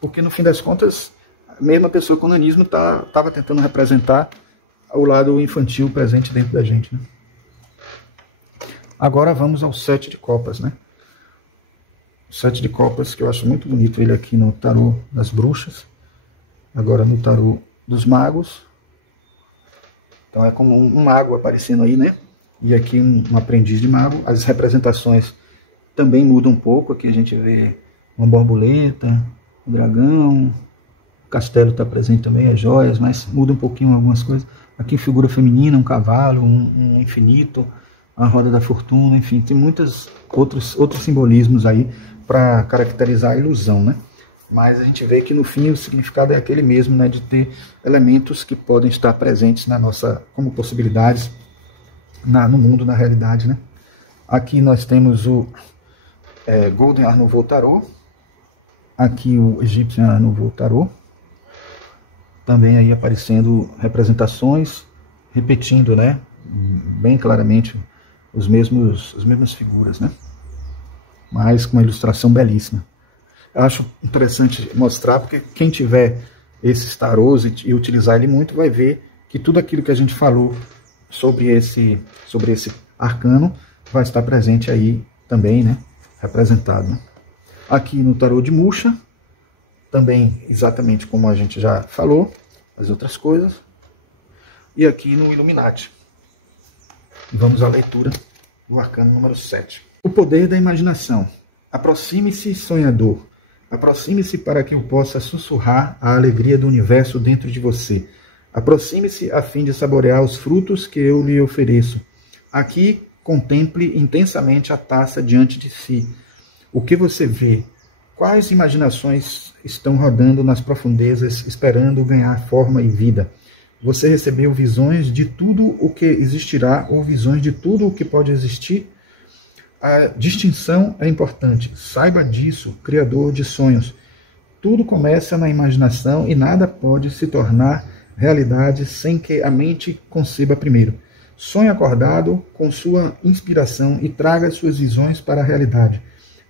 porque no fim das contas, mesmo a pessoa com nanismo estava tentando representar o lado infantil presente dentro da gente, né? Agora vamos ao 7 de copas, né? O 7 de copas, que eu acho muito bonito ele aqui no tarô das bruxas, agora no tarô dos magos. Então é como um mago aparecendo aí, né? E aqui um aprendiz de mago. As representações também mudam um pouco. Aqui a gente vê uma borboleta, um dragão, o castelo está presente também, as joias, mas muda um pouquinho algumas coisas. Aqui figura feminina, um cavalo, um infinito, a roda da fortuna, enfim, tem muitos outros simbolismos aí para caracterizar a ilusão, né? Mas a gente vê que no fim o significado é aquele mesmo, né, de ter elementos que podem estar presentes na nossa, como possibilidades no mundo, na realidade, né? Aqui nós temos o Golden Art Nouveau Tarot, aqui o Egyptian Art Nouveau Tarot, também aí aparecendo representações, repetindo, né, bem claramente as mesmas figuras, né? Mas com uma ilustração belíssima. Eu acho interessante mostrar, porque quem tiver esses tarôs e utilizar ele muito, vai ver que tudo aquilo que a gente falou sobre esse arcano vai estar presente aí também, né? Representado, né? Aqui no tarô de Musha, também exatamente como a gente já falou, as outras coisas. E aqui no Illuminati. Vamos à leitura do arcano número 7. O poder da imaginação. Aproxime-se, sonhador. Aproxime-se para que eu possa sussurrar a alegria do universo dentro de você. Aproxime-se a fim de saborear os frutos que eu lhe ofereço. Aqui, contemple intensamente a taça diante de si. O que você vê? Quais imaginações estão rodando nas profundezas, esperando ganhar forma e vida? Você recebeu visões de tudo o que existirá ou visões de tudo o que pode existir? A distinção é importante. Saiba disso, criador de sonhos. Tudo começa na imaginação e nada pode se tornar realidade sem que a mente conceba primeiro. Sonhe acordado com sua inspiração e traga suas visões para a realidade.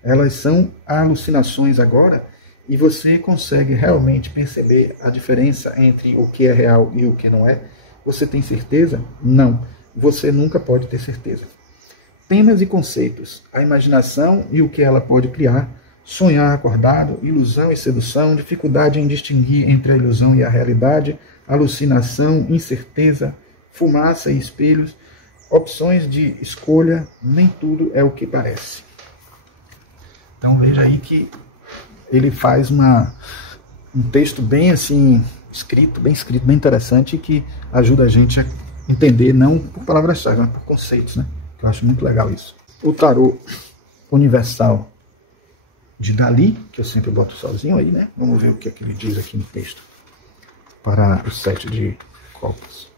Elas são alucinações agora e você consegue realmente perceber a diferença entre o que é real e o que não é? Você tem certeza? Não. Você nunca pode ter certeza. Temas e conceitos, a imaginação e o que ela pode criar, sonhar acordado, ilusão e sedução, dificuldade em distinguir entre a ilusão e a realidade, alucinação, incerteza, fumaça e espelhos, opções de escolha, nem tudo é o que parece. Então veja aí que ele faz um texto bem assim, bem escrito, bem interessante, que ajuda a gente a entender, não por palavras-chave, mas por conceitos, né? Eu acho muito legal isso. O tarô universal de Dali, que eu sempre boto sozinho aí, né? Vamos ver o que é que ele diz aqui no texto para o 7 de copas.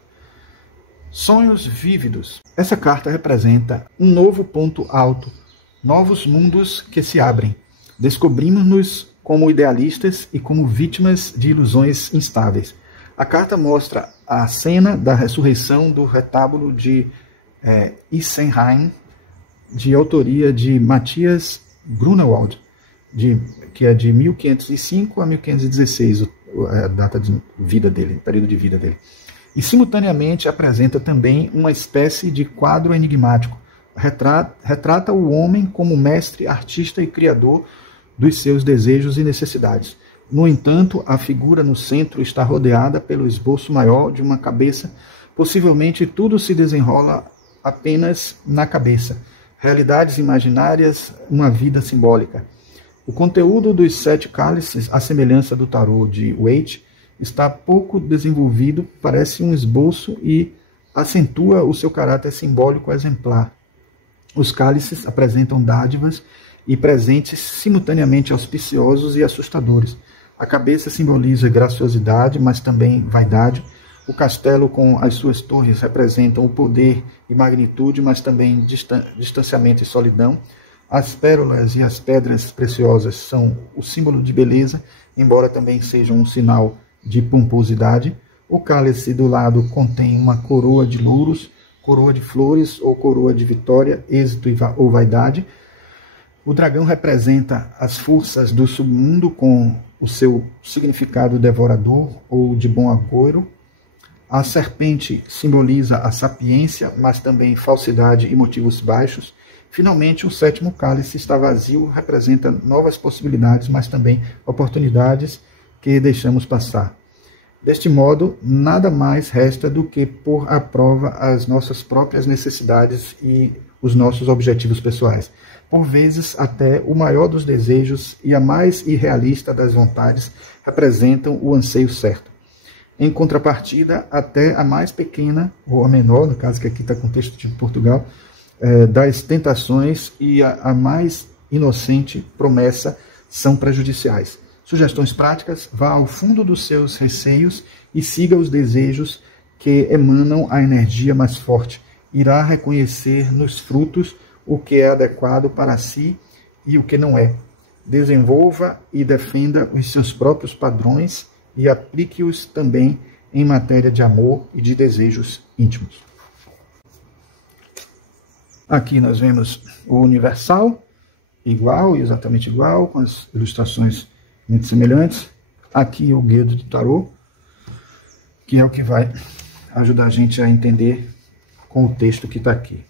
Sonhos vívidos. Essa carta representa um novo ponto alto, novos mundos que se abrem. Descobrimos-nos como idealistas e como vítimas de ilusões instáveis. A carta mostra a cena da ressurreição do retábulo de Isenheim, de autoria de Matthias Grunewald, que é de 1505 a 1516, a data de vida dele, o período de vida dele. E simultaneamente apresenta também uma espécie de quadro enigmático. Retrata o homem como mestre, artista e criador dos seus desejos e necessidades. No entanto, a figura no centro está rodeada pelo esboço maior de uma cabeça. Possivelmente tudo se desenrola apenas na cabeça. Realidades imaginárias, uma vida simbólica. O conteúdo dos 7 cálices, à semelhança do tarô de Waite, está pouco desenvolvido, parece um esboço e acentua o seu caráter simbólico exemplar. Os cálices apresentam dádivas e presentes simultaneamente auspiciosos e assustadores. A cabeça simboliza graciosidade, mas também vaidade. O castelo com as suas torres representam o poder e magnitude, mas também distanciamento e solidão. As pérolas e as pedras preciosas são o símbolo de beleza, embora também sejam um sinal de pomposidade. O cálice do lado contém uma coroa de louros, coroa de flores ou coroa de vitória, êxito ou vaidade. O dragão representa as forças do submundo com o seu significado devorador ou de bom agouro. A serpente simboliza a sapiência, mas também falsidade e motivos baixos. Finalmente, o sétimo cálice está vazio, representa novas possibilidades, mas também oportunidades que deixamos passar. Deste modo, nada mais resta do que pôr à prova as nossas próprias necessidades e os nossos objetivos pessoais. Por vezes, até o maior dos desejos e a mais irrealista das vontades representam o anseio certo. Em contrapartida, até a mais pequena, ou a menor, no caso que aqui está com o texto de Portugal, das tentações e a mais inocente promessa são prejudiciais. Sugestões práticas: vá ao fundo dos seus receios e siga os desejos que emanam a energia mais forte. Irá reconhecer nos frutos o que é adequado para si e o que não é. Desenvolva e defenda os seus próprios padrões e aplique-os também em matéria de amor e de desejos íntimos. Aqui nós vemos o universal, igual, exatamente igual, com as ilustrações muito semelhantes. Aqui o guedo do tarô, que é o que vai ajudar a gente a entender com o texto que está aqui.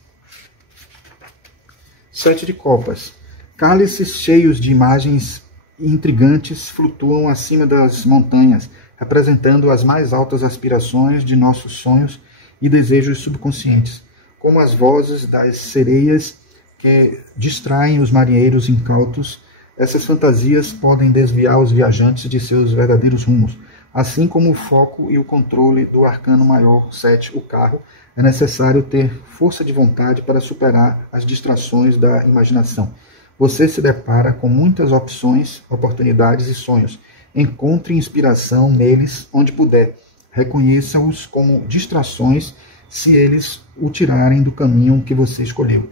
7 de copas. Cálices cheios de imagens intrigantes flutuam acima das montanhas, representando as mais altas aspirações de nossos sonhos e desejos subconscientes, como as vozes das sereias que distraem os marinheiros incautos. Essas fantasias podem desviar os viajantes de seus verdadeiros rumos. Assim como o foco e o controle do arcano maior 7, o carro, é necessário ter força de vontade para superar as distrações da imaginação. Você se depara com muitas opções, oportunidades e sonhos. Encontre inspiração neles onde puder. Reconheça-os como distrações se eles o tirarem do caminho que você escolheu.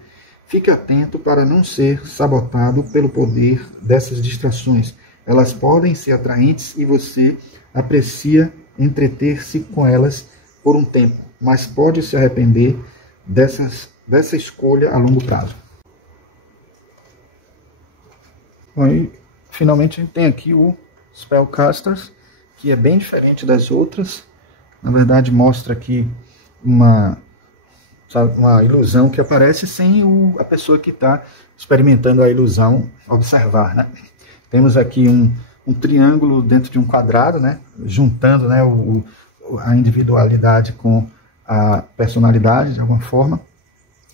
Fique atento para não ser sabotado pelo poder dessas distrações. Elas podem ser atraentes e você aprecia entreter-se com elas por um tempo, mas pode se arrepender dessa escolha a longo prazo. Bom, e finalmente a gente tem aqui o Spellcasters, que é bem diferente das outras. Na verdade, mostra aqui uma ilusão que aparece sem a pessoa que está experimentando a ilusão observar, né? Temos aqui um triângulo dentro de um quadrado, né? Juntando, né, a individualidade com a personalidade de alguma forma.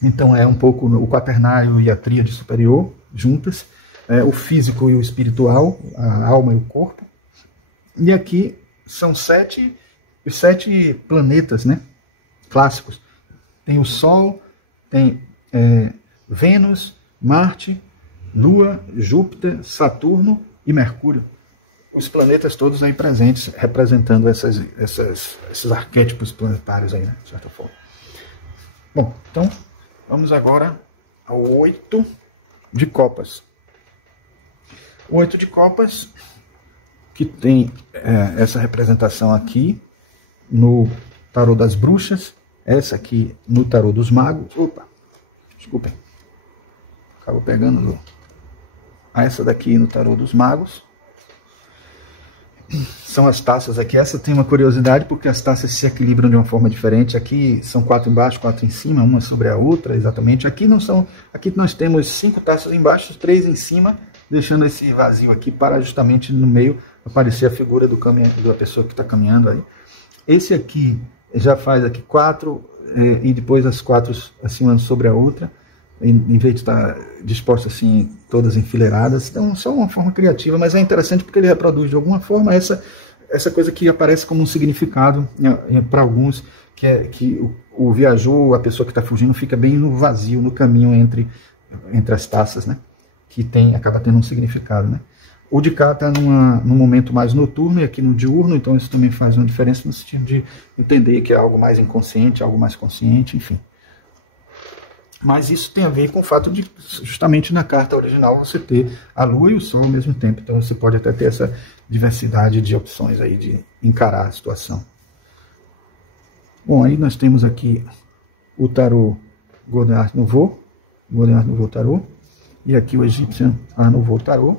Então é um pouco o quaternário e a tríade superior juntas, o físico e o espiritual, a alma e o corpo. E aqui são os 7 planetas, né, clássicos. Tem o Sol, tem Vênus, Marte, Lua, Júpiter, Saturno e Mercúrio. Os planetas todos aí presentes, representando esses arquétipos planetários aí, né, de certa forma. Bom, então vamos agora ao 8 de copas. O 8 de copas, que tem essa representação aqui no tarô das bruxas, essa aqui no tarô dos magos. Opa, desculpem, acabo pegando essa daqui no tarô dos magos. São as taças aqui. Essa tem uma curiosidade porque as taças se equilibram de uma forma diferente. Aqui são 4 embaixo, 4 em cima, uma sobre a outra, exatamente. Aqui não são. Aqui nós temos 5 taças embaixo, 3 em cima, deixando esse vazio aqui para justamente no meio aparecer a figura da pessoa que está caminhando aí. Esse aqui já faz aqui 4 e depois as 4 assim uma sobre a outra, em vez de estar disposta assim, todas enfileiradas. Então, só uma forma criativa, mas é interessante porque ele reproduz de alguma forma essa coisa que aparece como um significado para alguns, que é que o viajou, a pessoa que está fugindo, fica bem no vazio, no caminho entre as taças, né? Que acaba tendo um significado, né? O de cá está num momento mais noturno e aqui no diurno, então isso também faz uma diferença no sentido de entender que é algo mais inconsciente, algo mais consciente, enfim. Mas isso tem a ver com o fato de, justamente na carta original, você ter a Lua e o Sol ao mesmo tempo. Então você pode até ter essa diversidade de opções aí de encarar a situação. Bom, aí nós temos aqui o tarô Golden Art Nouveau Tarot, e aqui o Egyptian Art Nouveau Tarot,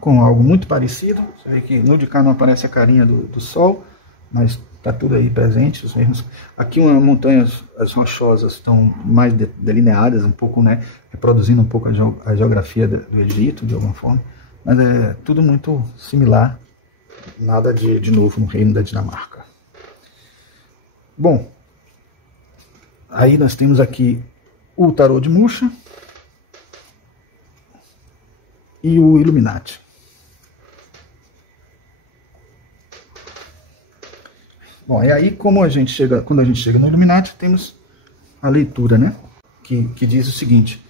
com algo muito parecido. Você vê que no de cá não aparece a carinha do sol, mas está tudo aí presente, os mesmos. Aqui uma montanha, as rochosas estão mais delineadas, um pouco, né, reproduzindo um pouco a geografia do Egito, de alguma forma, mas é tudo muito similar, nada de novo no reino da Dinamarca. Bom, aí nós temos aqui o tarô de Musha e o Illuminati. Bom, e aí quando a gente chega no Illuminati, temos a leitura, né, que diz o seguinte: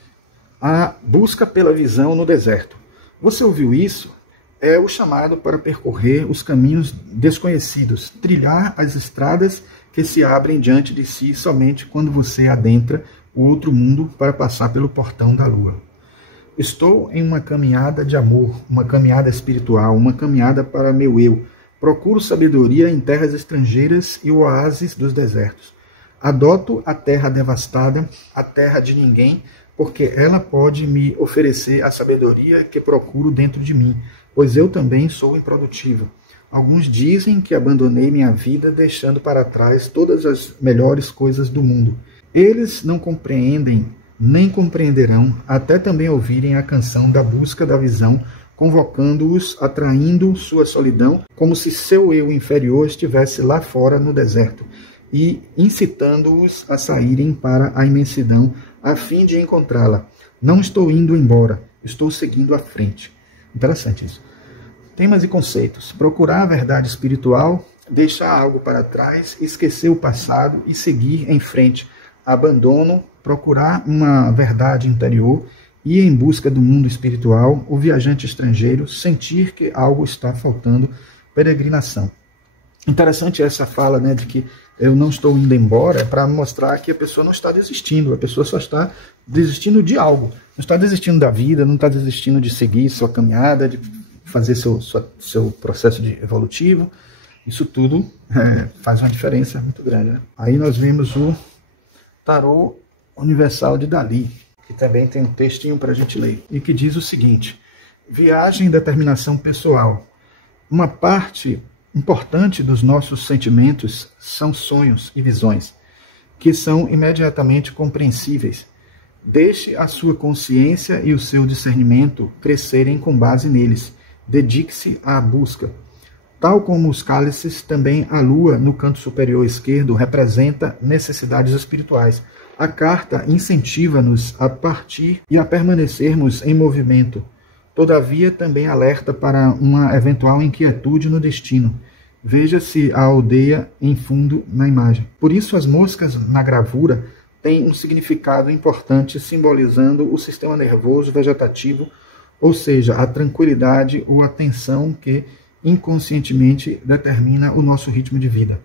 a busca pela visão no deserto. Você ouviu isso? É o chamado para percorrer os caminhos desconhecidos, trilhar as estradas que se abrem diante de si somente quando você adentra o outro mundo para passar pelo portão da lua. Estou em uma caminhada de amor, uma caminhada espiritual, uma caminhada para meu eu. Procuro sabedoria em terras estrangeiras e oásis dos desertos. Adoto a terra devastada, a terra de ninguém, porque ela pode me oferecer a sabedoria que procuro dentro de mim, pois eu também sou improdutivo. Alguns dizem que abandonei minha vida deixando para trás todas as melhores coisas do mundo. Eles não compreendem, nem compreenderão, até também ouvirem a canção da busca da visão, convocando-os, atraindo sua solidão, como se seu eu inferior estivesse lá fora no deserto, e incitando-os a saírem para a imensidão, a fim de encontrá-la. Não estou indo embora, estou seguindo à frente. Interessante isso. Temas e conceitos. Procurar a verdade espiritual, deixar algo para trás, esquecer o passado e seguir em frente. Abandono, procurar uma verdade interior, ir em busca do mundo espiritual, o viajante estrangeiro, sentir que algo está faltando, peregrinação. Interessante essa fala, né, de que eu não estou indo embora, para mostrar que a pessoa não está desistindo, a pessoa só está desistindo de algo. Não está desistindo da vida, não está desistindo de seguir sua caminhada, de fazer seu processo evolutivo. Isso tudo faz uma diferença muito grande, né? Aí nós vemos o Tarô Universal de Dali, que também tem um textinho para a gente ler, e que diz o seguinte: viagem e determinação pessoal. Uma parte importante dos nossos sentimentos são sonhos e visões, que são imediatamente compreensíveis. Deixe a sua consciência e o seu discernimento crescerem com base neles. Dedique-se à busca. Tal como os cálices, também a lua, no canto superior esquerdo, representa necessidades espirituais. A carta incentiva-nos a partir e a permanecermos em movimento. Todavia, também alerta para uma eventual inquietude no destino. Veja-se a aldeia em fundo na imagem. Por isso, as moscas na gravura têm um significado importante, simbolizando o sistema nervoso vegetativo, ou seja, a tranquilidade ou a tensão que inconscientemente determina o nosso ritmo de vida.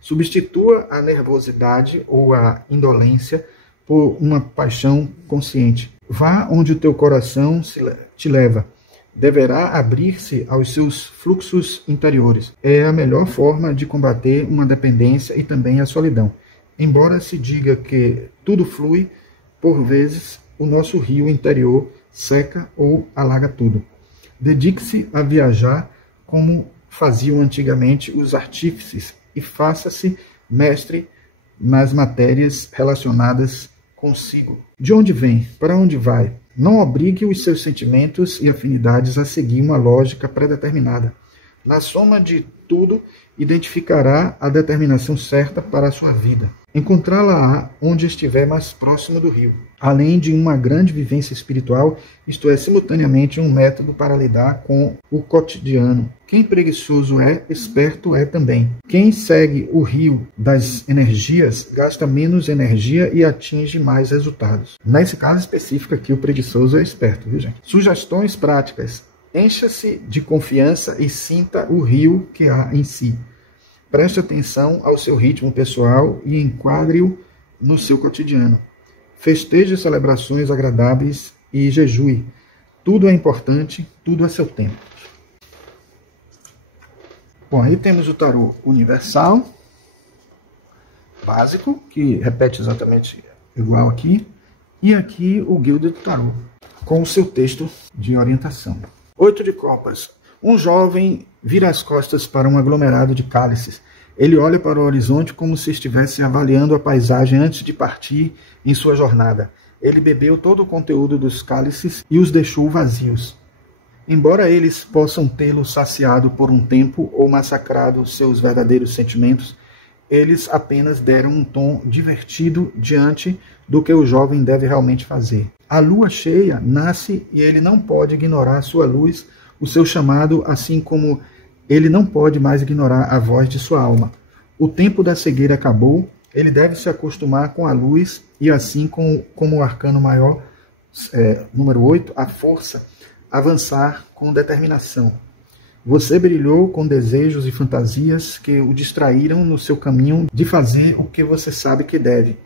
Substitua a nervosidade ou a indolência por uma paixão consciente. Vá onde o teu coração te leva. Deverá abrir-se aos seus fluxos interiores. É a melhor forma de combater uma dependência e também a solidão. Embora se diga que tudo flui, por vezes o nosso rio interior seca ou alaga tudo. Dedique-se a viajar como faziam antigamente os artífices e faça-se mestre nas matérias relacionadas consigo. De onde vem? Para onde vai? Não obrigue os seus sentimentos e afinidades a seguir uma lógica pré-determinada. Na soma de tudo, identificará a determinação certa para a sua vida. Encontrá-la-á onde estiver mais próximo do rio. Além de uma grande vivência espiritual, isto é, simultaneamente um método para lidar com o cotidiano. Quem preguiçoso é, esperto é também. Quem segue o rio das energias, gasta menos energia e atinge mais resultados. Nesse caso específico aqui, o preguiçoso é esperto, viu, gente? Sugestões práticas. Encha-se de confiança e sinta o rio que há em si. Preste atenção ao seu ritmo pessoal e enquadre-o no seu cotidiano. Festeje celebrações agradáveis e jejue. Tudo é importante, tudo a seu tempo. Bom, aí temos o tarô universal básico, que repete exatamente igual aqui, e aqui o Guilda do Tarô, com o seu texto de orientação. 8 de copas. Um jovem vira as costas para um aglomerado de cálices. Ele olha para o horizonte como se estivesse avaliando a paisagem antes de partir em sua jornada. Ele bebeu todo o conteúdo dos cálices e os deixou vazios. Embora eles possam tê-lo saciado por um tempo ou massacrado seus verdadeiros sentimentos, eles apenas deram um tom divertido diante do que o jovem deve realmente fazer. A lua cheia nasce e ele não pode ignorar sua luz, o seu chamado, assim como ele não pode mais ignorar a voz de sua alma. O tempo da cegueira acabou, ele deve se acostumar com a luz e assim como o arcano maior, número 8, a força, avançar com determinação. Você brilhou com desejos e fantasias que o distraíram no seu caminho de fazer o que você sabe que deve.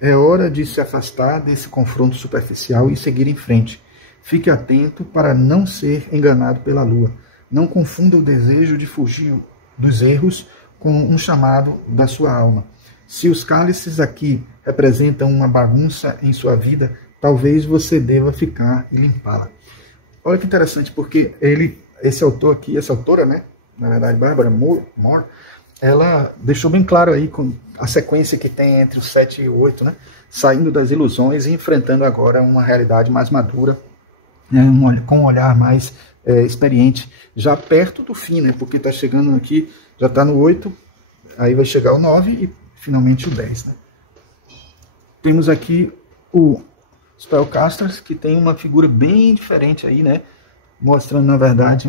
É hora de se afastar desse confronto superficial e seguir em frente. Fique atento para não ser enganado pela lua. Não confunda o desejo de fugir dos erros com um chamado da sua alma. Se os cálices aqui representam uma bagunça em sua vida, talvez você deva ficar e limpá-la. Olha que interessante, porque esse autor aqui, essa autora, né, na verdade, Barbara Moore, ela deixou bem claro aí com a sequência que tem entre o 7 e o 8, né, saindo das ilusões e enfrentando agora uma realidade mais madura, né, com um olhar mais experiente, já perto do fim, né, porque está chegando aqui, já está no 8, aí vai chegar o 9 e finalmente o 10. Né. Temos aqui o Spellcasters, que tem uma figura bem diferente aí, né, mostrando na verdade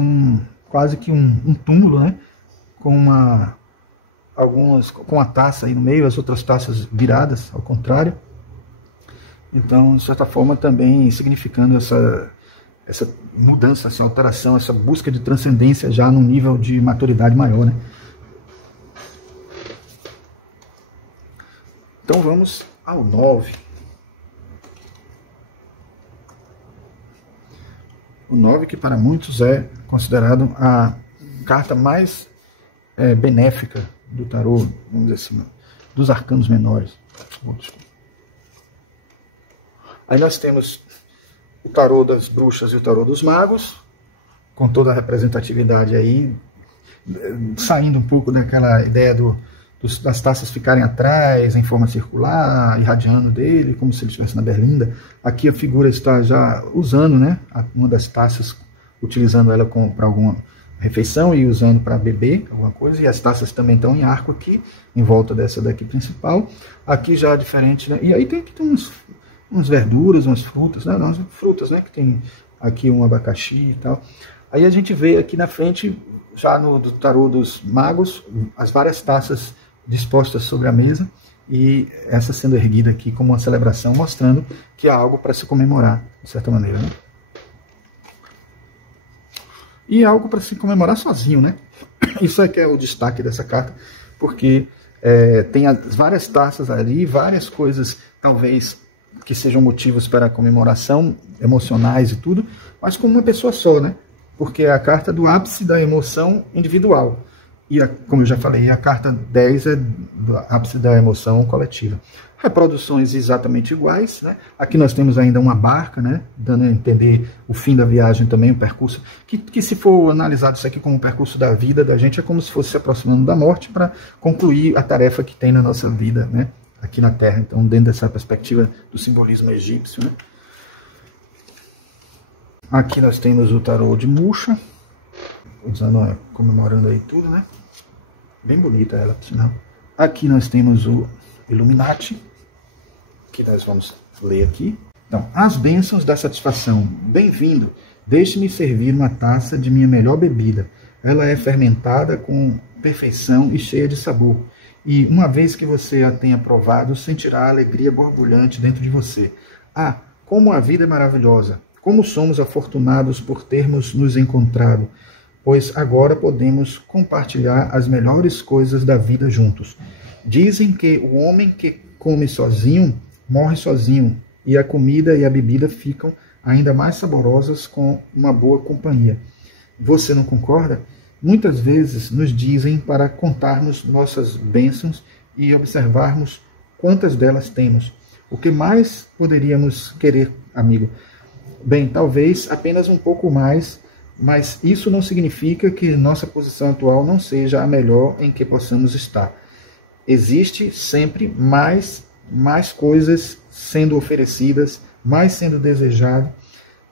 quase que um túmulo, né, com a taça aí no meio, as outras taças viradas ao contrário. Então, de certa forma, também significando essa mudança, essa alteração, essa busca de transcendência já num nível de maturidade maior, né? Então vamos ao 9. O 9, que para muitos é considerado a carta mais benéfica do tarô, vamos dizer assim, dos arcanos menores. Aí nós temos o tarô das bruxas e o tarô dos magos, com toda a representatividade aí, saindo um pouco daquela ideia das taças ficarem atrás, em forma circular, irradiando dele, como se ele estivesse na berlinda. Aqui a figura está já usando, né, uma das taças, utilizando ela para alguma refeição e usando para beber alguma coisa, e as taças também estão em arco aqui, em volta dessa daqui principal. Aqui já é diferente, né? E aí tem umas verduras, umas frutas, né? Não, frutas, né? Que tem aqui um abacaxi e tal. Aí a gente vê aqui na frente, já do tarô dos magos, as várias taças dispostas sobre a mesa, e essa sendo erguida aqui como uma celebração, mostrando que há algo para se comemorar, de certa maneira, né? E algo para se comemorar sozinho, né? Isso é que é o destaque dessa carta, porque tem as várias taças ali, várias coisas, talvez, que sejam motivos para a comemoração, emocionais e tudo, mas com uma pessoa só, né? Porque é a carta do ápice da emoção individual. E, como eu já falei, a carta 10 é do ápice da emoção coletiva. Reproduções exatamente iguais, né? Aqui nós temos ainda uma barca, né? Dando a entender o fim da viagem também, o percurso, que se for analisado isso aqui como o percurso da vida da gente, é como se fosse se aproximando da morte para concluir a tarefa que tem na nossa vida, né? Aqui na Terra. Então, dentro dessa perspectiva do simbolismo egípcio, né? Aqui nós temos o tarô de Musha, comemorando aí tudo, né? Bem bonita ela, por sinal. Aqui nós temos o Illuminati, que nós vamos ler aqui. Então, as bênçãos da satisfação. Bem-vindo, deixe-me servir uma taça de minha melhor bebida. Ela é fermentada com perfeição e cheia de sabor. E uma vez que você a tenha provado, sentirá a alegria borbulhante dentro de você. Ah, como a vida é maravilhosa! Como somos afortunados por termos nos encontrado! Pois agora podemos compartilhar as melhores coisas da vida juntos. Dizem que o homem que come sozinho, morre sozinho, e a comida e a bebida ficam ainda mais saborosas com uma boa companhia. Você não concorda? Muitas vezes nos dizem para contarmos nossas bênçãos e observarmos quantas delas temos. O que mais poderíamos querer, amigo? Bem, talvez apenas um pouco mais, mas isso não significa que nossa posição atual não seja a melhor em que possamos estar. Existe sempre mais coisas sendo oferecidas, mais sendo desejado,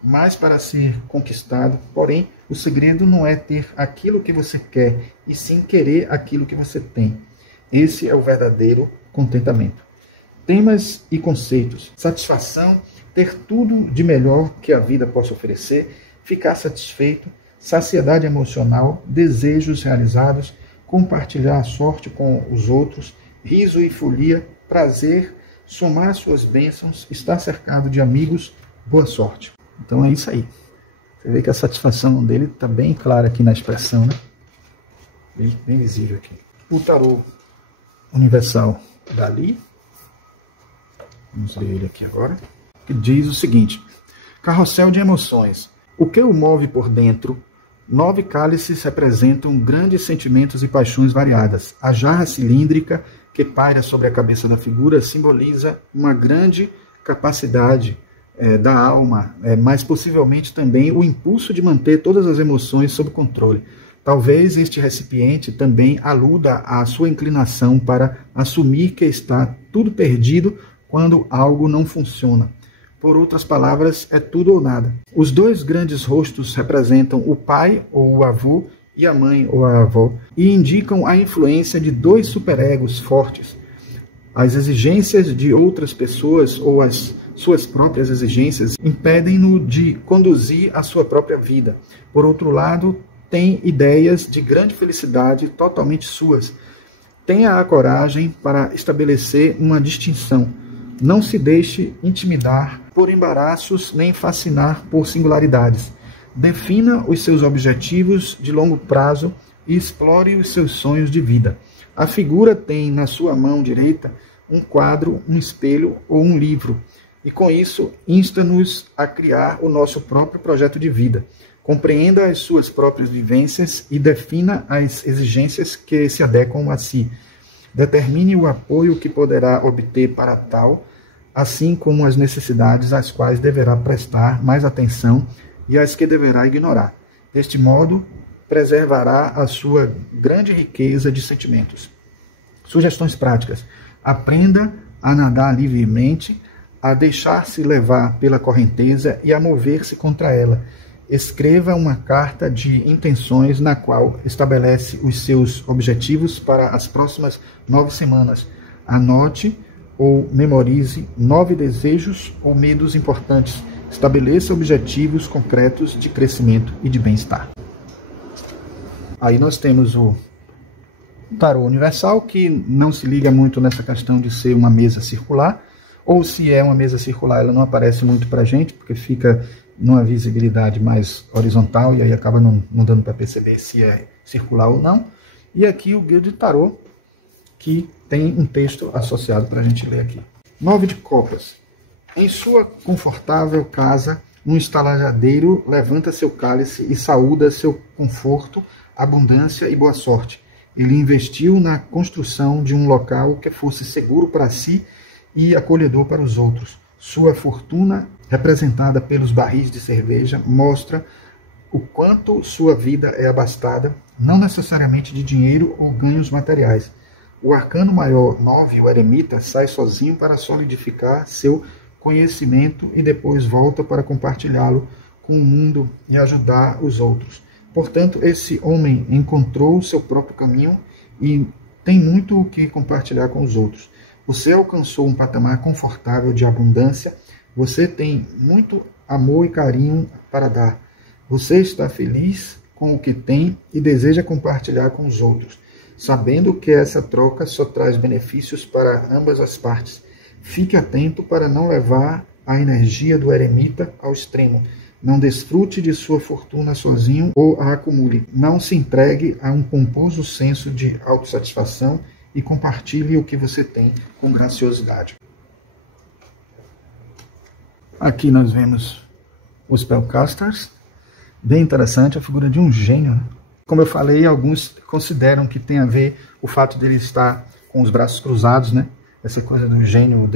mais para ser conquistado. Porém, o segredo não é ter aquilo que você quer, e sim querer aquilo que você tem. Esse é o verdadeiro contentamento. Temas e conceitos: satisfação, ter tudo de melhor que a vida possa oferecer, ficar satisfeito, saciedade emocional, desejos realizados, compartilhar a sorte com os outros, riso e folia, prazer, somar suas bênçãos, estar cercado de amigos, boa sorte. Então é isso aí. Você vê que a satisfação dele está bem clara aqui na expressão, né? Bem visível aqui. O tarô universal Dali, vamos ler ele aqui agora, que diz o seguinte: carrossel de emoções. O que o move por dentro? 9 cálices representam grandes sentimentos e paixões variadas. A jarra cilíndrica que paira sobre a cabeça da figura simboliza uma grande capacidade da alma, mas possivelmente também o impulso de manter todas as emoções sob controle. Talvez este recipiente também aluda à sua inclinação para assumir que está tudo perdido quando algo não funciona. Por outras palavras, é tudo ou nada. Os 2 grandes rostos representam o pai ou o avô e a mãe ou a avó, e indicam a influência de 2 superegos fortes. As exigências de outras pessoas ou as suas próprias exigências impedem-no de conduzir a sua própria vida. Por outro lado, tem ideias de grande felicidade totalmente suas. Tenha a coragem para estabelecer uma distinção. Não se deixe intimidar por embaraços nem fascinar por singularidades. Defina os seus objetivos de longo prazo e explore os seus sonhos de vida. A figura tem na sua mão direita um quadro, um espelho ou um livro, e com isso insta-nos a criar o nosso próprio projeto de vida. Compreenda as suas próprias vivências e defina as exigências que se adequam a si. Determine o apoio que poderá obter para tal, assim como as necessidades às quais deverá prestar mais atenção e as que deverá ignorar. Deste modo, preservará a sua grande riqueza de sentimentos. Sugestões práticas: aprenda a nadar livremente, a deixar-se levar pela correnteza e a mover-se contra ela. Escreva uma carta de intenções na qual estabelece os seus objetivos para as próximas 9 semanas. Anote ou memorize 9 desejos ou medos importantes. Estabeleça objetivos concretos de crescimento e de bem-estar. Aí nós temos o tarô universal, que não se liga muito nessa questão de ser uma mesa circular, ou se é uma mesa circular, ela não aparece muito para a gente, porque fica numa visibilidade mais horizontal, e aí acaba não dando para perceber se é circular ou não. E aqui o guia de tarô, que tem um texto associado para a gente ler aqui. 9 de copas. Em sua confortável casa, um estalajadeiro levanta seu cálice e saúda seu conforto, abundância e boa sorte. Ele investiu na construção de um local que fosse seguro para si e acolhedor para os outros. Sua fortuna, representada pelos barris de cerveja, mostra o quanto sua vida é abastada, não necessariamente de dinheiro ou ganhos materiais. O arcano maior 9, o eremita, sai sozinho para solidificar seu conhecimento e depois volta para compartilhá-lo com o mundo e ajudar os outros. Portanto, esse homem encontrou seu próprio caminho e tem muito o que compartilhar com os outros. Você alcançou um patamar confortável de abundância, você tem muito amor e carinho para dar. Você está feliz com o que tem e deseja compartilhar com os outros, sabendo que essa troca só traz benefícios para ambas as partes. Fique atento para não levar a energia do eremita ao extremo. Não desfrute de sua fortuna sozinho ou a acumule. Não se entregue a um pomposo senso de autossatisfação e compartilhe o que você tem com graciosidade. Aqui nós vemos os Spellcasters. Bem interessante, a figura de um gênio, né? Como eu falei, alguns consideram que tem a ver o fato dele estar com os braços cruzados, né? Essa coisa do gênio,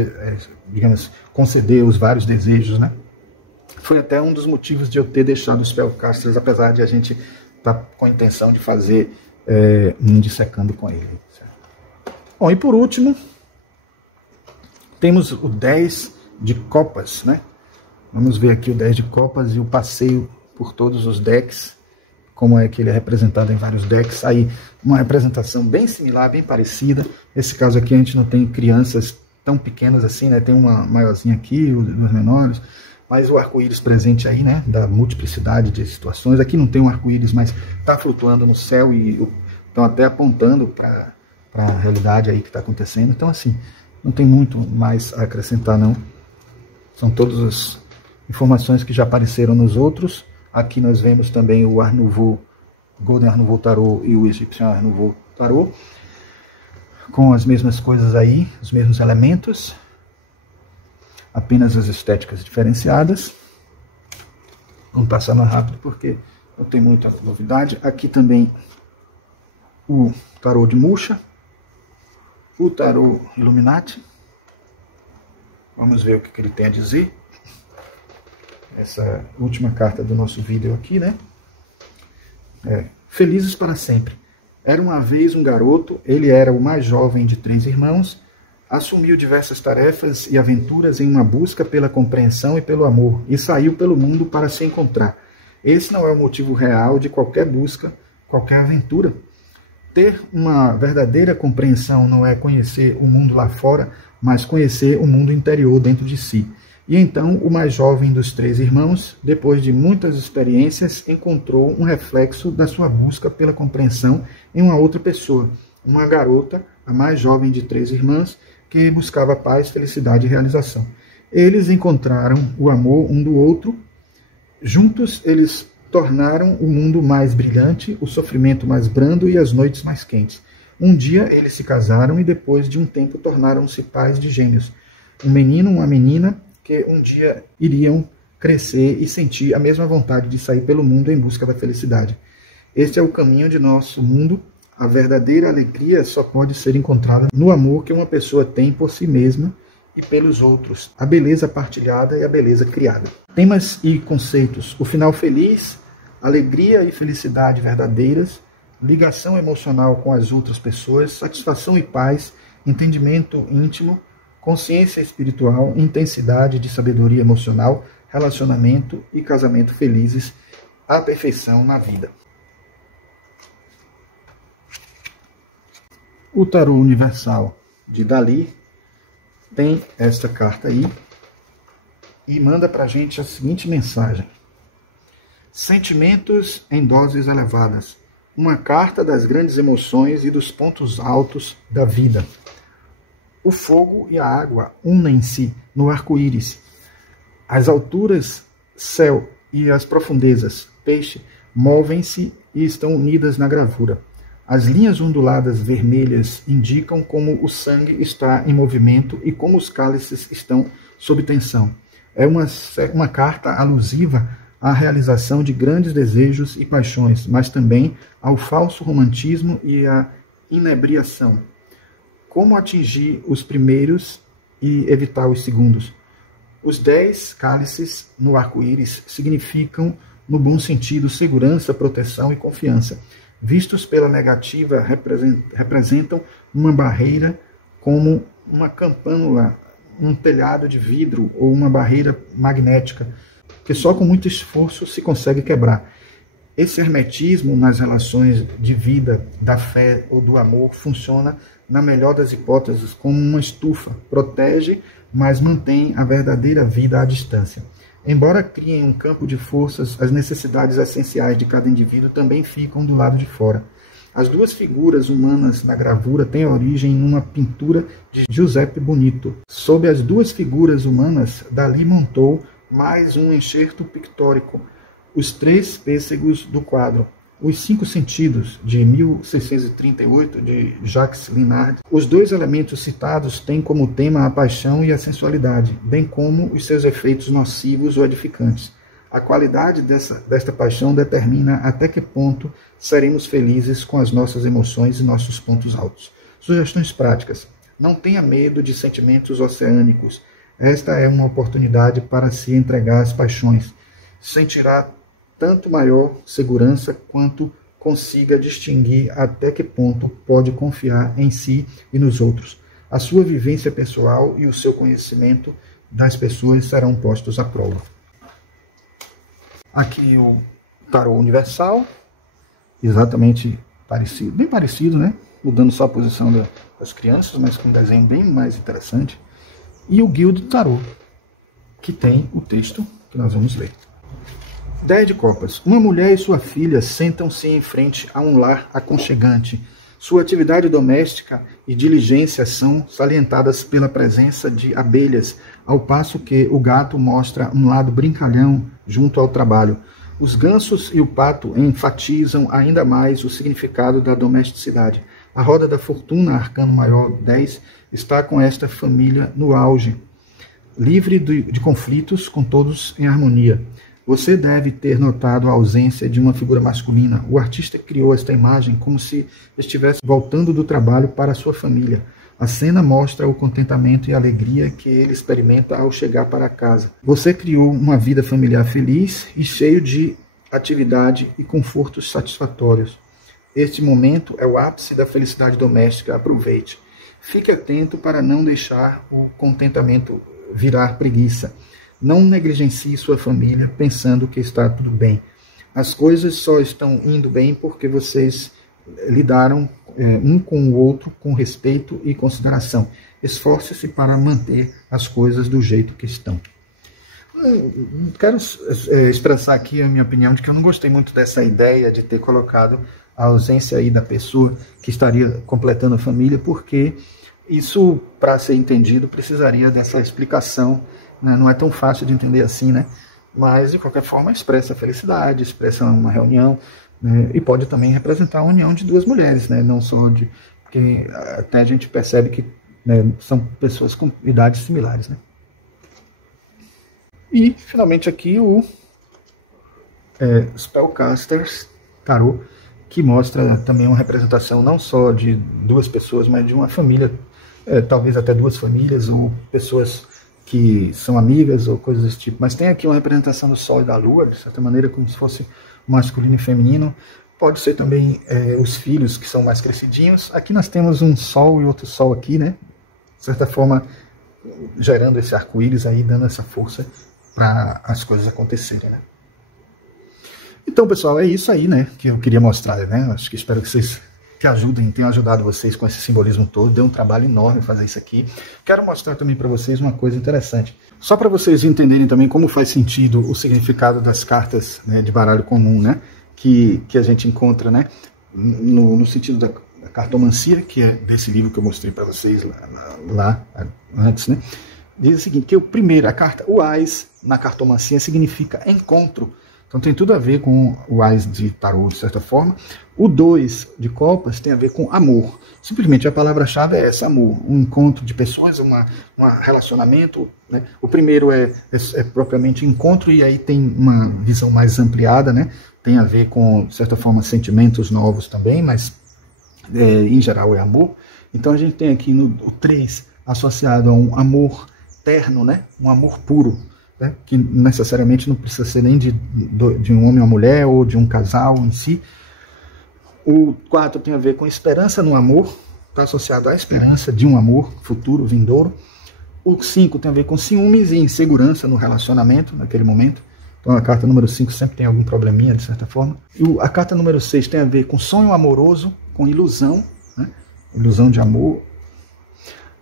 digamos, conceder os vários desejos, né? Foi até um dos motivos de eu ter deixado os spellcasters, apesar de a gente estar com a intenção de fazer um dissecando com ele. Certo? Bom, e por último, temos o 10 de copas, né? Vamos ver aqui o 10 de copas e o passeio por todos os decks, como é que ele é representado em vários decks. Aí uma representação bem similar, bem parecida. Nesse caso aqui a gente não tem crianças tão pequenas assim, né? Tem uma maiorzinha aqui, duas menores, mas o arco-íris presente aí, né? Da multiplicidade de situações. Aqui não tem um arco-íris, mas está flutuando no céu e estão até apontando para a realidade aí que está acontecendo. Então assim, não tem muito mais a acrescentar não. São todas as informações que já apareceram nos outros. Aqui nós vemos também o Art Nouveau, Golden Art Nouveau Tarot e o Egyptian Art Nouveau Tarot, com as mesmas coisas aí, os mesmos elementos, apenas as estéticas diferenciadas. Vamos passar mais rápido porque não tem muita novidade. Aqui também o Tarot de Musha, o Tarot Illuminati. Vamos ver o que ele tem a dizer. Essa última carta do nosso vídeo aqui, né? Felizes para sempre. Era uma vez um garoto, ele era o mais jovem de 3 irmãos, assumiu diversas tarefas e aventuras em uma busca pela compreensão e pelo amor, e saiu pelo mundo para se encontrar. Esse não é o motivo real de qualquer busca, qualquer aventura. Ter uma verdadeira compreensão não é conhecer o mundo lá fora, mas conhecer o mundo interior dentro de si. E então o mais jovem dos 3 irmãos, depois de muitas experiências, encontrou um reflexo da sua busca pela compreensão em uma outra pessoa, uma garota, a mais jovem de 3 irmãs, que buscava paz, felicidade e realização. Eles encontraram o amor um do outro, juntos eles tornaram o mundo mais brilhante, o sofrimento mais brando e as noites mais quentes. Um dia eles se casaram e depois de um tempo tornaram-se pais de gêmeos, um menino e uma menina, que um dia iriam crescer e sentir a mesma vontade de sair pelo mundo em busca da felicidade. Este é o caminho de nosso mundo. A verdadeira alegria só pode ser encontrada no amor que uma pessoa tem por si mesma e pelos outros, a beleza partilhada e a beleza criada. Temas e conceitos: o final feliz, alegria e felicidade verdadeiras, ligação emocional com as outras pessoas, satisfação e paz, entendimento íntimo, consciência espiritual, intensidade de sabedoria emocional, relacionamento e casamento felizes, a perfeição na vida. O Tarô Universal de Dali tem esta carta aí e manda para a gente a seguinte mensagem: sentimentos em doses elevadas, uma carta das grandes emoções e dos pontos altos da vida. O fogo e a água unem-se no arco-íris. As alturas, céu, e as profundezas, peixe, movem-se e estão unidas na gravura. As linhas onduladas vermelhas indicam como o sangue está em movimento e como os cálices estão sob tensão. É uma carta alusiva à realização de grandes desejos e paixões, mas também ao falso romantismo e à inebriação. Como atingir os primeiros e evitar os segundos? Os 10 cálices no arco-íris significam, no bom sentido, segurança, proteção e confiança. Vistos pela negativa, representam uma barreira como uma campânula, um telhado de vidro ou uma barreira magnética, que só com muito esforço se consegue quebrar. Esse hermetismo nas relações de vida, da fé ou do amor funciona, na melhor das hipóteses, como uma estufa. Protege, mas mantém a verdadeira vida à distância. Embora criem um campo de forças, as necessidades essenciais de cada indivíduo também ficam do lado de fora. As 2 figuras humanas na gravura têm origem em uma pintura de Giuseppe Bonito. Sob as 2 figuras humanas, Dali montou mais um enxerto pictórico, os 3 pêssegos do quadro, Os 5 Sentidos, de 1638, de Jacques Linard. Os 2 elementos citados têm como tema a paixão e a sensualidade, bem como os seus efeitos nocivos ou edificantes. A qualidade desta paixão determina até que ponto seremos felizes com as nossas emoções e nossos pontos altos. Sugestões práticas. Não tenha medo de sentimentos oceânicos. Esta é uma oportunidade para se entregar às paixões. Sentirá tanto maior segurança quanto consiga distinguir até que ponto pode confiar em si e nos outros. A sua vivência pessoal e o seu conhecimento das pessoas serão postos à prova. Aqui o tarô universal, exatamente parecido, bem parecido, né? Mudando só a posição das crianças, mas com um desenho bem mais interessante. E o Guildo Tarô, que tem o texto que nós vamos ler. 10 de copas. Uma mulher e sua filha sentam-se em frente a um lar aconchegante. Sua atividade doméstica e diligência são salientadas pela presença de abelhas, ao passo que o gato mostra um lado brincalhão junto ao trabalho. Os gansos e o pato enfatizam ainda mais o significado da domesticidade. A roda da fortuna, arcano maior 10, está com esta família no auge, livre de conflitos, com todos em harmonia. Você deve ter notado a ausência de uma figura masculina. O artista criou esta imagem como se estivesse voltando do trabalho para a sua família. A cena mostra o contentamento e a alegria que ele experimenta ao chegar para casa. Você criou uma vida familiar feliz e cheio de atividade e confortos satisfatórios. Este momento é o ápice da felicidade doméstica. Aproveite. Fique atento para não deixar o contentamento virar preguiça. Não negligencie sua família pensando que está tudo bem. As coisas só estão indo bem porque vocês lidaram um com o outro com respeito e consideração. Esforce-se para manter as coisas do jeito que estão. Quero expressar aqui a minha opinião de que eu não gostei muito dessa ideia de ter colocado a ausência aí da pessoa que estaria completando a família, porque isso, para ser entendido, precisaria dessa explicação. Não é tão fácil de entender assim, né? Mas, de qualquer forma, expressa felicidade, expressa uma reunião, né? E pode também representar a união de duas mulheres, né? Não só de... Porque até a gente percebe que, né, são pessoas com idades similares, né? E, finalmente, aqui o Spellcasters Tarot, que mostra também uma representação não só de duas pessoas, mas de uma família, talvez até duas famílias, ou pessoas que são amigas ou coisas desse tipo. Mas tem aqui uma representação do Sol e da Lua, de certa maneira, como se fosse masculino e feminino. Pode ser também os filhos, que são mais crescidinhos. Aqui nós temos um Sol e outro Sol aqui, né? De certa forma, gerando esse arco-íris aí, dando essa força para as coisas acontecerem, né? Então, pessoal, é isso aí, né, que eu queria mostrar, né? Acho que espero que vocês tenham ajudado vocês com esse simbolismo todo. Deu um trabalho enorme fazer isso aqui. Quero mostrar também para vocês uma coisa interessante. Só para vocês entenderem também como faz sentido o significado das cartas, né, de baralho comum, né, que a gente encontra, né, no sentido da cartomancia, que é desse livro que eu mostrei para vocês lá antes, né. Diz o seguinte, que a carta, o Ás, na cartomancia, significa encontro. Então tem tudo a ver com o Ás de tarô, de certa forma. O 2 de copas tem a ver com amor. Simplesmente a palavra-chave é essa, amor. Um encontro de pessoas, um relacionamento, né? O primeiro é propriamente encontro, e aí tem uma visão mais ampliada, né? Tem a ver com, de certa forma, sentimentos novos também, mas em geral é amor. Então a gente tem aqui o 3 associado a um amor terno, né? Um amor puro, né? Que necessariamente não precisa ser nem de um homem ou uma mulher, ou de um casal em si. O 4 tem a ver com esperança no amor, está associado à esperança de um amor futuro, vindouro. O 5 tem a ver com ciúmes e insegurança no relacionamento, naquele momento. Então a carta número 5 sempre tem algum probleminha, de certa forma. E a carta número 6 tem a ver com sonho amoroso, com ilusão, né? Ilusão de amor.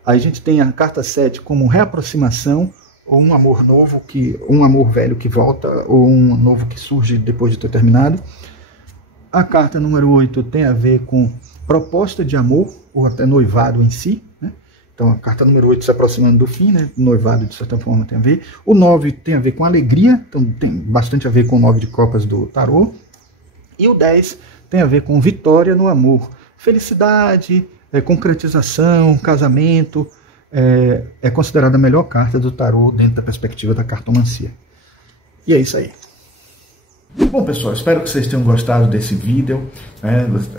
Aí a gente tem a carta 7 como reaproximação, ou um amor novo, um amor velho que volta, ou um novo que surge depois de ter terminado. A carta número 8 tem a ver com proposta de amor, ou até noivado em si, né? Então a carta número 8 se aproximando do fim, né? Noivado de certa forma tem a ver. O 9 tem a ver com alegria, então tem bastante a ver com o 9 de copas do tarô. E o 10 tem a ver com vitória no amor, felicidade, concretização, casamento. É considerada a melhor carta do tarô dentro da perspectiva da cartomancia. E é isso aí. Bom, pessoal, espero que vocês tenham gostado desse vídeo.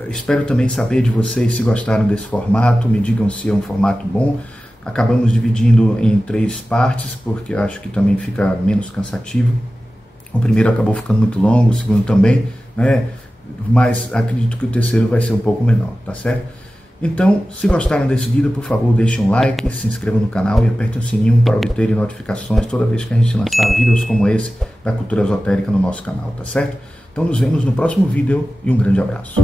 Espero também saber de vocês se gostaram desse formato. Me digam se é um formato bom. Acabamos dividindo em 3 partes, porque acho que também fica menos cansativo. O primeiro acabou ficando muito longo, o segundo também, né? Mas acredito que o terceiro vai ser um pouco menor, tá certo? Então, se gostaram desse vídeo, por favor, deixem um like, se inscrevam no canal e apertem o sininho para obter notificações toda vez que a gente lançar vídeos como esse da cultura esotérica no nosso canal, tá certo? Então, nos vemos no próximo vídeo e um grande abraço.